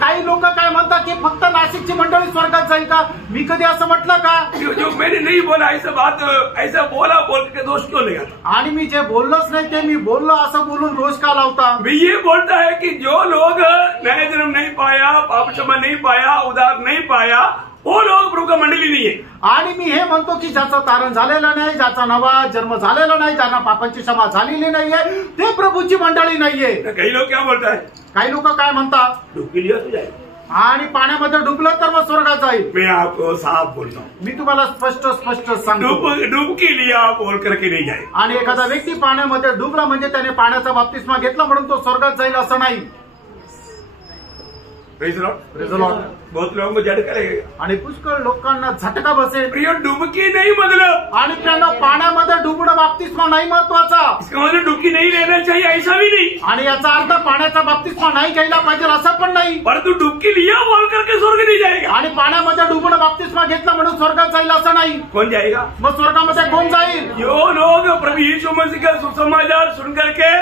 काही लोक काय म्हणतात की फक्त नाशिकची मंडळी स्वर्गात जाईल का? मी कधी असं म्हटलं का? जो मैंने नहीं बोला ऐसा बात ऐसा बोला बोल के दोष क्यों लगाता? आणि मी जे बोललोच नाही ते मी बोललो असं बोलून दोष का लावता? मैं ये बोलता है कि जो लोग नया जन्म नहीं पाया, पाप क्षमा नहीं पाया, उद्धार नहीं पाया वो लोग प्रभु का मंडली नहीं है. आणि मी हे म्हणतो की ज्याचं तारण झालेलं नाही, ज्याचा नवा जन्म झालेला नाही, ज्यांना पापांची क्षमा झालेली नाहीये ते प्रभूची मंडळी नाहीये. काही लोक क्या बोलता है? काही लोक काय म्हणतात डुबकी लिया तो जाएगा. आणि पाण्यामध्ये डुबलं तर मग स्वर्गात जाईल. मैं आपको साफ बोलता हूँ मी तुम्हाला स्पष्ट सांगतो डुबकी लिया बोल करके नहीं जाए. आणि एखादा व्यक्ती पाण्यामध्ये डुबला म्हणजे त्याने पाण्याचा बाप्तिस्मा घेतला म्हणून तो स्वर्गात जाईल असं नाही. बहुत लोगों को झटका लगेगा आणि पुष्कळ लोकांना झटका बसेल. ये डुबकी नहीं मतलब. आणि त्यांना पाण्यामध्ये डुबणं बाप्तिस्मा नाही महत्वाचा. इसका मतलब डुबकी नहीं लेना चाहिए ऐसा भी नहीं. आणि याचा अर्थ पाण्याचा बाप्तिस्मा नाही घ्यायला पाहिजे असं पण नाही. परंतु डुबकी लिया बोल करके स्वर्ग नहीं जाएगा. आणि पाण्यामध्ये डुबणं बाप्तिस्मा घेतला म्हणून स्वर्गात जाईल असं नाही. कौन जाएगा? मग स्वर्गामध्ये कोण जाईल? जो लोग प्रभु यीशु मसीह का सुसमाचार सुन करके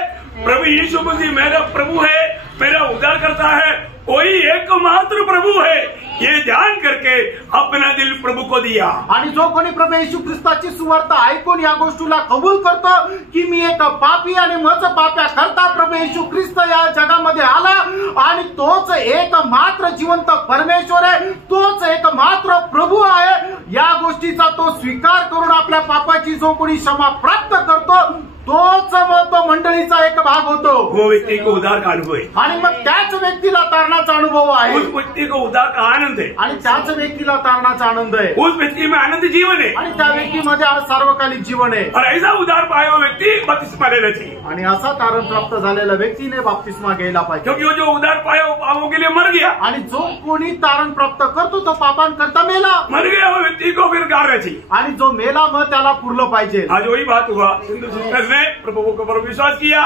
प्रभु यीशु मसीह मेरा प्रभु है, मेरा उद्धार करता है, कोई एकमात्र प्रभु है ये जान करके अपना दिल प्रभु को दिया. आणि जो कोणी प्रभू येशू ख्रिस्ताची सुवार्ता ऐकून या गोष्टीला कबूल करतो की मी एक पापी आणि माझं पाप्या करता प्रभू येशू ख्रिस्त या जगामध्ये आला आणि तोच एक मात्र जिवंत परमेश्वर आहे, तोच एक मात्र प्रभू आहे, या गोष्टीचा तो स्वीकार करून आपल्या पापाची जो कोणी क्षमा प्राप्त करतो तोच तो मंडळीचा एक भाग होतो. वो व्यक्ति को उद्धार का अनुभव है. आणि मग त्याच व्यक्तीला तारणाचा अनुभव आहे. उस व्यक्ति को उद्धार का आनंद है. आणि त्याच व्यक्तीला तारणाचा आनंद आहे. उस व्यक्ति में आनंद जीवन है. आणि त्या व्यक्तीमध्ये सार्वकालिक जीवन आहे. और ऐसा उद्धार पाया हुआ व्यक्ति बपतिस्मा लेना चाहिए. आणि असा तारण प्राप्त झालेल्या व्यक्तीने बाप्तिस्मा घ्यायला पाहिजे. क्योंकि वो जो उद्धार पाया वो पापों के लिए मर गया. आणि जो कोणी तारण प्राप्त करतो तो पापांकरता मेला. मर गया वो व्यक्ति को फिर गारना चाहिए. आणि जो मेला मग त्याला पुरलं पाहिजे. आज वही बात हुआ. हिंदू सिस्टर ने प्रभु को पर विश्वास किया,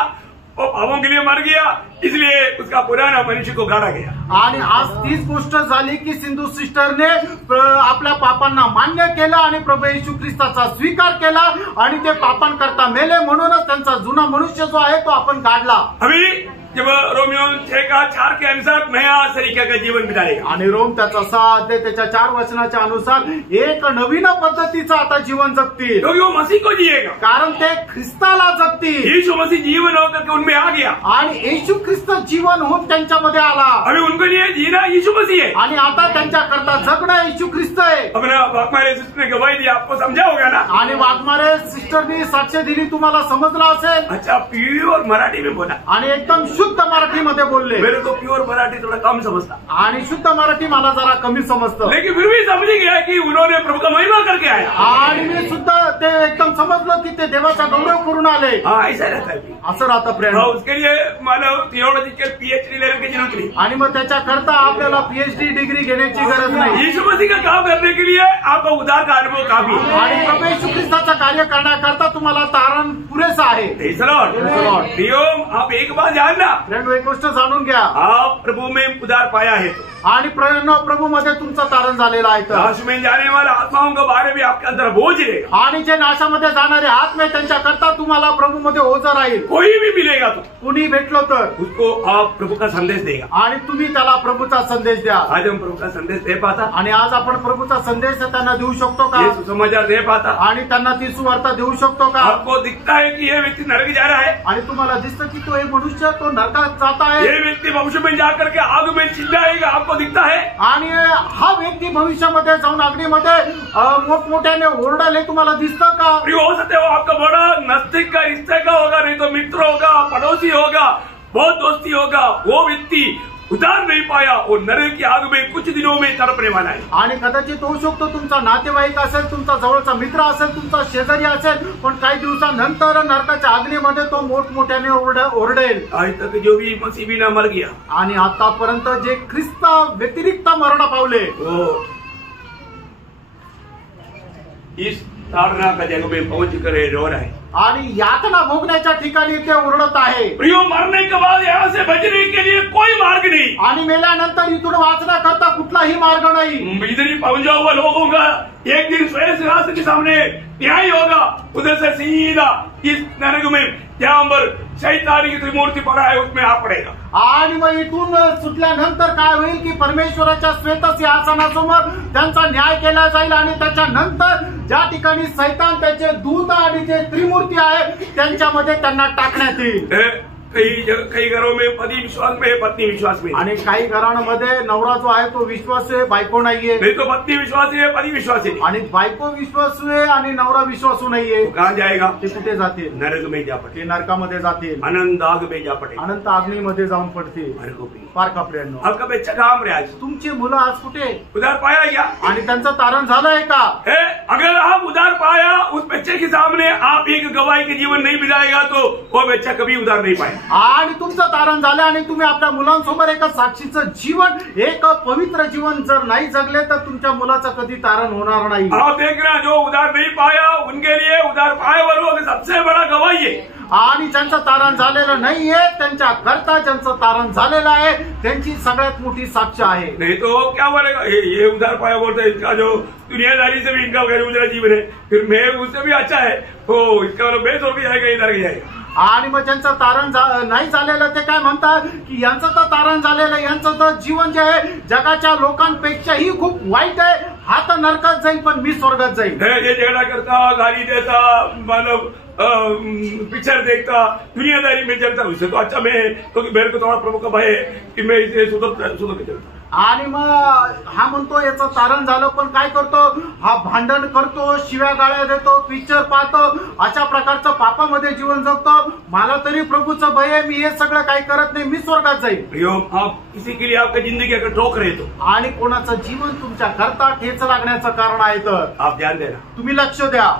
वो पापों के लिए मर गया, इसलिए उसका पुराना मनुष्य को गाड़ा गया। आणि आज तीच गोष्ट झाली की सिंधू सिस्टरने आपल्या पापांना मान्य केलं आणि प्रभू येशू ख्रिस्ताचा स्वीकार केला आणि ते पापांकरता मेले, म्हणूनच त्यांचा जुना मनुष्य जो आहे तो आपण काढला। अभी जब रोमियो 6:4 के अनुसार नया तरीके का जीवन बिताएगा आणि रोम त्याचा 6 अध्याय त्याच्या 4 वचनाच्या अनुसार एक नवीन पद्धतीचं आता जीवन जगतील, क्योंकि वो मसीह को जिएगा। कारण ते ख्रिस्ताला जगतील। यीशु मसीह जीवन होकर के उनमें आ गया आणि येशू ख्रिस्त जीवन होऊन त्यांच्यामध्ये आला। अभी उनके लिए जीना यीशु मसीह है आणि आता त्यांच्याकरता जगणं येशू ख्रिस्त आहे। अपना वाघमारे सिस्टर ने गवाही दी, आपको समझा होगा ना? आणि वाघमारे सिस्टरनी साक्ष दिली, तुम्हाला समजलं असेल। अच्छा, प्योर मराठी में बोला आणि एकदम शुद्ध मराठीमध्ये बोलले। मेरे को प्योर मराठी थोड़ा कम समझता, आणि शुद्ध मराठी मला जरा कमी समजतं, लेकिन फिर भी समझ गया कि उन्होंने प्रभु का महिमा करके आया। आणि मी सुद्धा ते एकदम समजलं की ते देवाचा गौरव करून आले। हाँ, ऐसा रहता है। असं राहतं प्रेम। हाँ, उसके लिए मानव थियोलॉजिकल PhD लेने की जरूरत नहीं। आणि मग त्याच्याकरता आपल्याला PhD डिग्री घेण्याची गरज नाही। यीशु मसीह का काम करने के लिए आपका उद्धार का अनुभव काफी है। आणि प्रभू येशू ख्रिस्ताचं कार्य करण्याकरता तुम्हाला तारण पुरेसं आहे। Praise the Lord. Praise the Lord. प्रियो, आप एक बात जानना, फ्रेंड, एक गोष्ट जाणून घ्या, आप प्रभु में उद्धार पाया है तो आणि प्रभू मध्ये तुमचं तारण झालेलं आहे तर नाश में जाने वाले आत्माओं के बारे में आपके अंदर बोझ रहेगा। आणि जे नाशामध्ये जाणारे आत्मे त्यांच्याकरता तुम्हाला प्रभू मध्ये ओझं राहील। कोई भी मिलेगा तो कुणी भेटलो तर उसको आप प्रभु का संदेश देगा। आणि तुम्ही त्याला प्रभूचा संदेश द्या। आज हम प्रभु का संदेश दे पाता, आणि आज आपण प्रभूचा संदेश त्यांना देऊ शकतो का? ये सुसमाचार दे पाता, आणि त्यांना ती सुवार्ता देऊ शकतो का? आपको दिखता है कि ये व्यक्ति नरक जा रहा है, आणि तुम्हाला दिसतं की तो एक मनुष्य तो नरकात जात आहे, ये व्यक्ति भविष्य में जाकर के आग में चिल्लाएगा, आपको दिखता है? आणि हा व्यक्ती भविष्यामध्ये जाऊन अग्नीमध्ये मोठमोठ्याने ओरडले, तुम्हाला दिसतं का? प्रिय, हो सकते हो आपका बड़ा नजदीक का रिश्ते का होगा, नहीं तो मित्र होगा, पड़ोसी होगा, बहुत दोस्ती होगा, वो व्यक्ति उद्धार नहीं पाया, वो नरक की आग में कुछ दिनों में तड़पने वाला है। आणि कदाचित होऊ शकतो तुमचा नातेवाईक असेल, तुमचा जवळचा मित्र असेल, तुमचा शेजारी असेल, पण काही दिवसानंतर नरकाच्या अग्नीमध्ये तो मोठमोठ्याने ओरडेल। आज तक जो भी मसीह बिना मर गया, आणि आतापर्यंत जे ख्रिस्त व्यतिरिक्त मरण पावले, वो इस ताड़ना का जगह में पहुंच कर रो रहा है आणि यातना भोगण्याच्या ठिकाणी ते ओरडत आहे। प्रियो, मरने के बाद यहाँ से बचने के लिए कोई मार्ग नहीं, आणि मेल्यानंतर इथून वाचण्याकरता कुठलाही मार्ग नाही। इधर ही पहुंचा हुआ लोगों का एक दिन स्वयं सिंहासन के सामने न्याय होगा, उधर से सीधा इस नरक में जहाँ पर शैतान की त्रिमूर्ति पड़ा है उसमें आ पड़ेगा। आणि मग इथून सुटल्यानंतर काय होईल की परमेश्वराच्या श्वेत सिंहासनासमोर त्यांचा न्याय केला जाईल, आणि त्याच्यानंतर ज्या ठिकाणी सैतान, त्याचे दूत आणि जे त्रिमूर्ती आहे त्यांच्यामध्ये त्यांना टाकण्यात येईल। कई घरों में पति विश्वास में है, पत्नी विश्वास में, आणि काही घरांमध्ये नवरा जो आहे तो विश्वासू आहे, बायको नाहीये, नहीं तो पत्नी विश्वासी है, पति विश्वासी नहीं। आणि बायको विश्वासू आहे आणि नवरा विश्वासू नाहीये। कहाँ जाएगा? ते कुठे जातील? नरक में जा पड़े, ते नरकामध्ये जातील, अनंत आग में जा पड़े, अनंत अग्नीमध्ये जाऊन पडतील। फार कपड्यांनो, आपका बच्चा कहाँ पर आज? तुमची मुलं आज कुठे? उधार पाया क्या? आणि त्यांचं तारण झालंय का? अगर आप उधार पाया, उस बच्चे के सामने आप एक गवाही के जीवन नहीं बिताएगा तो वो बच्चा कभी उधार नहीं पाएगा। आणि तुमचं तारण झालं आणि तुम्ही आपल्या मुलांसमोर एका साक्षीचं जीवन, एक पवित्र जीवन जर नाही जगले तर तुमच्या मुलाचं कधी तारण होणार नाही। आप देख रहे हैं, जो उधार नहीं पाया उनके लिए उधार पाए वालों का सबसे बड़ा गवाही है। आणि ज्यांचं तारण झालेलं नाहीये त्यांच्या करता ज्यांचं तारण झालेलं आहे त्यांची सगळ्यात मोठी साक्ष आहे। नहीं तो क्या बोलेगा, ये उधार पाया बोलते, इसका जो दुनियादारी से भी इनका गैर उजरा जीवन है, फिर मैं उससे भी अच्छा है, तो इसका मतलब बेस होकर जाएगा, इधर जाएगा। आणि मग ज्यांचं तारण नाही झालेलं ते काय म्हणतात की यांचं तर तारण झालेलं, यांचं तर जीवन जे आहे जगाच्या लोकांपेक्षाही खूप वाईट आहे, हा तर नरकात जाईल पण मी स्वर्गात जाईल। ये झगड़ा करता, गाली देता, मतलब पिक्चर देखता, दुनियादारी में चलता, उससे तो अच्छा मैं है, क्योंकि मेरे को थोड़ा प्रभु का भय है कि मैं इसे सुधर के चलता। आणि मग हा म्हणतो याचं तारण झालं पण काय करतो, हा भांडण करतो, शिव्या गाळ्या देतो, पिक्चर पाहतो, अशा प्रकारचं पापामध्ये जीवन जगतो, मला तरी प्रभूचं भय आहे, मी हे सगळं काही करत नाही, मी स्वर्गात जाईल। आप किसी के लिए आपकी जिंदगी अगर ठोक रहे तो, आणि कोणाचं जीवन तुमच्या करता ठेच लागण्याचं कारण आहे तर आप ध्यान देना, तुम्ही लक्ष द्या,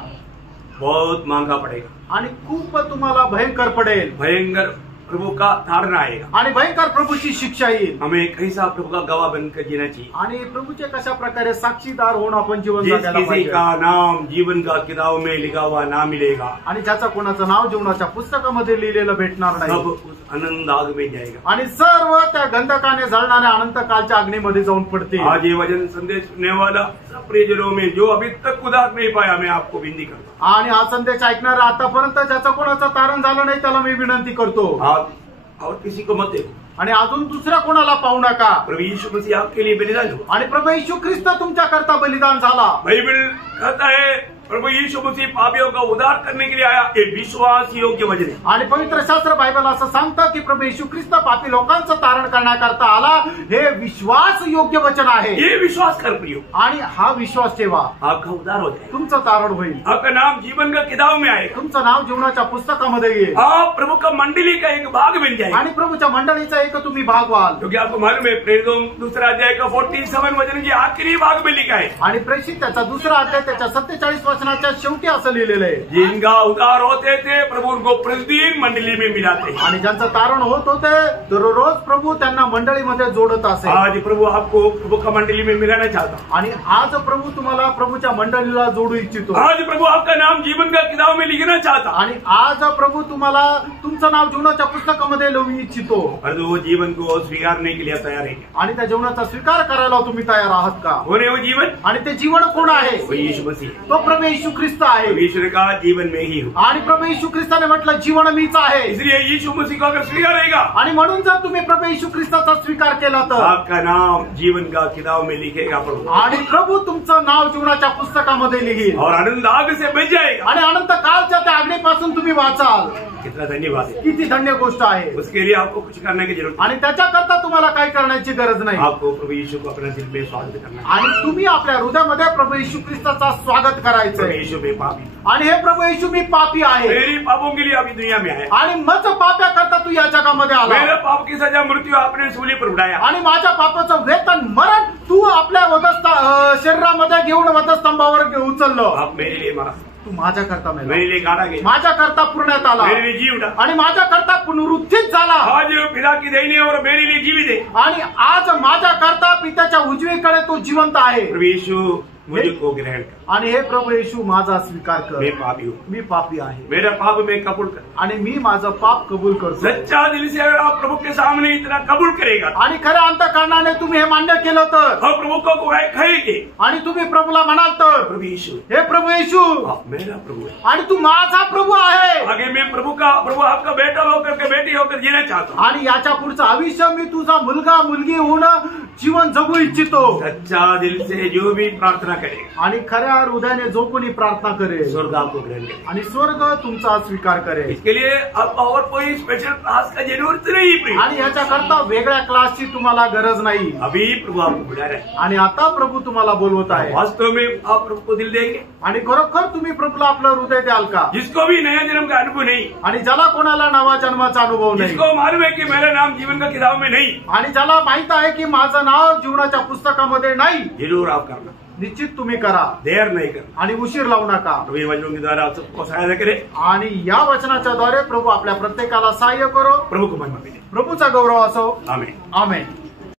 बहुत महंगा पड़ेगा आणि खूप तुम्हाला भयंकर पडेल। भयंकर प्रभु का ताड़ना आएगा आणि भयंकर प्रभूची शिक्षा येईल. हमें कैसा प्रभु का गवाह बनकर जीना चाहिए. आणि प्रभूचे कशा प्रकारे साक्षीदार होऊन आपण जीवन जिस जगायला किसी पाहिजे. का नाम जीवन का किताब में लिखा हुआ ना मिलेगा, आणि ज्याचं कोणाचं नाव जीवनाच्या पुस्तकामध्ये लिहिलेलं भेटणार सब नाही. उस अनंत आग में जाएगा. आणि सर्व त्या गंधकाने जळणाऱ्या अनंत कालच्या अग्नीमध्ये जाऊन पडतील. आज ये वचन संदेश सुनने वाला सब प्रियजनों में जो अभी तक उदार नहीं पाया, मैं आपको विनती करता हूं. आणि हा संदेश ऐकणारा आतापर्यंत ज्याचं कोणाचं तारण झालं नाही त्याला मी विनंती करतो. आप और किसी को मत देखो. आणि अजून दुसऱ्या कोणाला पाहू नका. प्रभु यीशु मसीह आपके लिए बलिदान हुआ. आणि प्रभू येशू ख्रिस्त तुमच्या करता बलिदान झाला. बाइबल कहता है प्रभु यीशु मसीह पापियों का उद्धार करने के लिए आया. ये विश्वास योग्य वचन है. आणि पवित्र शास्त्र बायबल असं सांगतं की प्रभू येशू ख्रिस्त पापी लोकांचं तारण करण्याकरता आला. हे विश्वास योग्य वचन आहे. ये विश्वास कर प्रियो. आणि हा विश्वास ठेवा, आपका उद्धार हो जाएगा. तुमचं तारण होईल. आपका नाम जीवन का किताब में आएगा. तुमचं नाव जीवनाच्या पुस्तकामध्ये येईल. आप प्रभु का मंडली का एक भाग बन जाएगा. आणि प्रभूच्या मंडळीचा एक तुम्ही भाग व्हाल. क्योंकि आपको मालूम है प्रेरितों दूसरा अध्याय का 47 वचन की आखिरी भाग में लिखा है. आणि प्रेषित त्याचा दुसरा अध्याय त्याच्या 47 वचनाच्या शेवटी असं लिहिलेलं आहे. जिनका उद्धार होते थे प्रभु उनको प्रतिदिन मंडली में मिलाते. आणि ज्यांचं तारण होत होते दररोज प्रभू त्यांना मंडळीमध्ये जोडत असे. आज प्रभु आपको प्रभु का मंडली में मिलाना चाहता. आणि आज प्रभू तुम्हाला प्रभूच्या मंडळीला जोडू इच्छितो. आज प्रभु आपका नाम जीवन का किताब में लिखना चाहता. आणि आज प्रभू तुम्हाला तुमचं नाव जीवनाच्या पुस्तकामध्ये लिहू इच्छितो. और वो जीवन को स्वीकारने के लिए तैयार है. आणि त्या जीवनाचा स्वीकार करायला तुम्ही तयार आहात का? होने वो जीवन आणि ते जीवन कोण आहे? वो यीशु मसीह. तो प्रभू येशू ख्रिस्त आहे. ईश्वर का जीवन में ही हूँ. आणि प्रभू येशू ख्रिस्ताने म्हटलं जीवन मीच आहे. इसलिए यीशु मसीह को अगर स्वीकार रहेगा, आणि म्हणून जर तुम्ही प्रभू येशू ख्रिस्ताचा स्वीकार केला तर आपका नाम जीवन का किताब में लिखेगा प्रभु. आणि प्रभू तुमचं नाव जीवनाच्या पुस्तकामध्ये लिहिल. और आनंद आग से बच जाएगा. आणि अनंत काळच्या त्या आग्नेपासून तुम्ही वाचाल. कितना धन्यवाद है. किती धन्य गोष्ट आहे. उसके लिए आपको कुछ करने की जरूरत आणि त्याच्याकरता तुम्हाला काही करण्याची गरज नाही. आपको प्रभु यीशु को अपने दिल में स्वागत करना. आणि तुम्ही आपल्या हृदयामध्ये प्रभू येशू ख्रिस्ताचा स्वागत करायचं. प्रभु यीशु में पापी. आणि हे प्रभू येशू मी पापी आहे. मेरी पापों के लिए अभी दुनिया में आया. आणि मज पाप्याकरता तू या जगामध्ये आला. मेरे पाप की सजा मृत्यू आपने सूली पर उठाया. आणि माझ्या पापाचं वेतन मरण तू आपल्या शरीरामध्ये घेऊन वधस्तंभावर उचललं. आप मेरे लिए मरा. तू माझ्याकरता मेला. मेरे लिए गाड़ा गया. माझ्याकरता पुरण्यात आला. मेरे लिए जी उठा. आणि माझ्याकरता पुनरुत्थित झाला. आज पिता की देनी और मेरे लिए जीवित है. आणि आज माझ्याकरता पित्याच्या उजवीकडे तो जिवंत आहे. प्रभु यीशु मुझको ग्रहण कर. आणि हे प्रभू येशू माझा स्वीकार कर. मैं पापी हूँ. मी पापी आहे. मेरा पाप मैं कबूल कर. आणि मी माझं पाप कबूल करतो. सच्चा दिल से अगर आप प्रभु के सामने इतना कबूल करेगा आणि खऱ्या अंतःकरणाने तुम्ही हे मान्य केलं तर और प्रभु को कहेंगे, आणि तुम्ही प्रभूला म्हणाल तर प्रभु यीशु हे प्रभू येशू आप मेरा प्रभु है. आणि तू माझा प्रभु आहे. आगे मैं प्रभु आपका बेटा होकर के बेटी होकर जीना चाहता हूँ. आणि याच्या पुढचं आयुष्य मी तुझा मुलगा मुलगी होऊन जीवन जगू इच्छितो. सच्चा दिल से जो भी प्रार्थना करेगा आणि खऱ्या हृदयाने जो कोणी प्रार्थना करेल स्वर्ग आपको ग्रहण करेगा. आणि स्वर्ग तुमचा स्वीकार करेल. इसके लिए अब और कोई स्पेशल क्लास का जरूरत नहीं प्रिय. आणि याच्याकरता वेगळ्या क्लासची तुम्हाला गरज नाही. अभी प्रभु आपको बुला रहा है. आणि आता प्रभू तुम्हाला बोलवत आहे. वास्तव में आप प्रभु को दिल देंगे. आणि खरोखर तुम्ही प्रभूला आपलं हृदय द्याल का? जिसको भी नया जन्म का अनुभव नहीं, आणि ज्याला कोणाला नवा जन्माचा अनुभव नाही, जिसको मालूम है कि मेरा नाम जीवन का किताब में नहीं, आणि ज्याला माहित आहे की माझं नाव जीवनाच्या पुस्तकामध्ये नाही, जरूर आप करना. निश्चित तुम्ही करा. देर नहीं करना. आणि उशीर लावू नका. प्रभु ये वचनों के द्वारा आप सबको सहायता करे. आणि या वचनाच्या द्वारे प्रभू आपल्या प्रत्येकाला सहाय्य करो. प्रभु को महिमा मिले. प्रभूचा गौरव असो. आमेन. आमेन.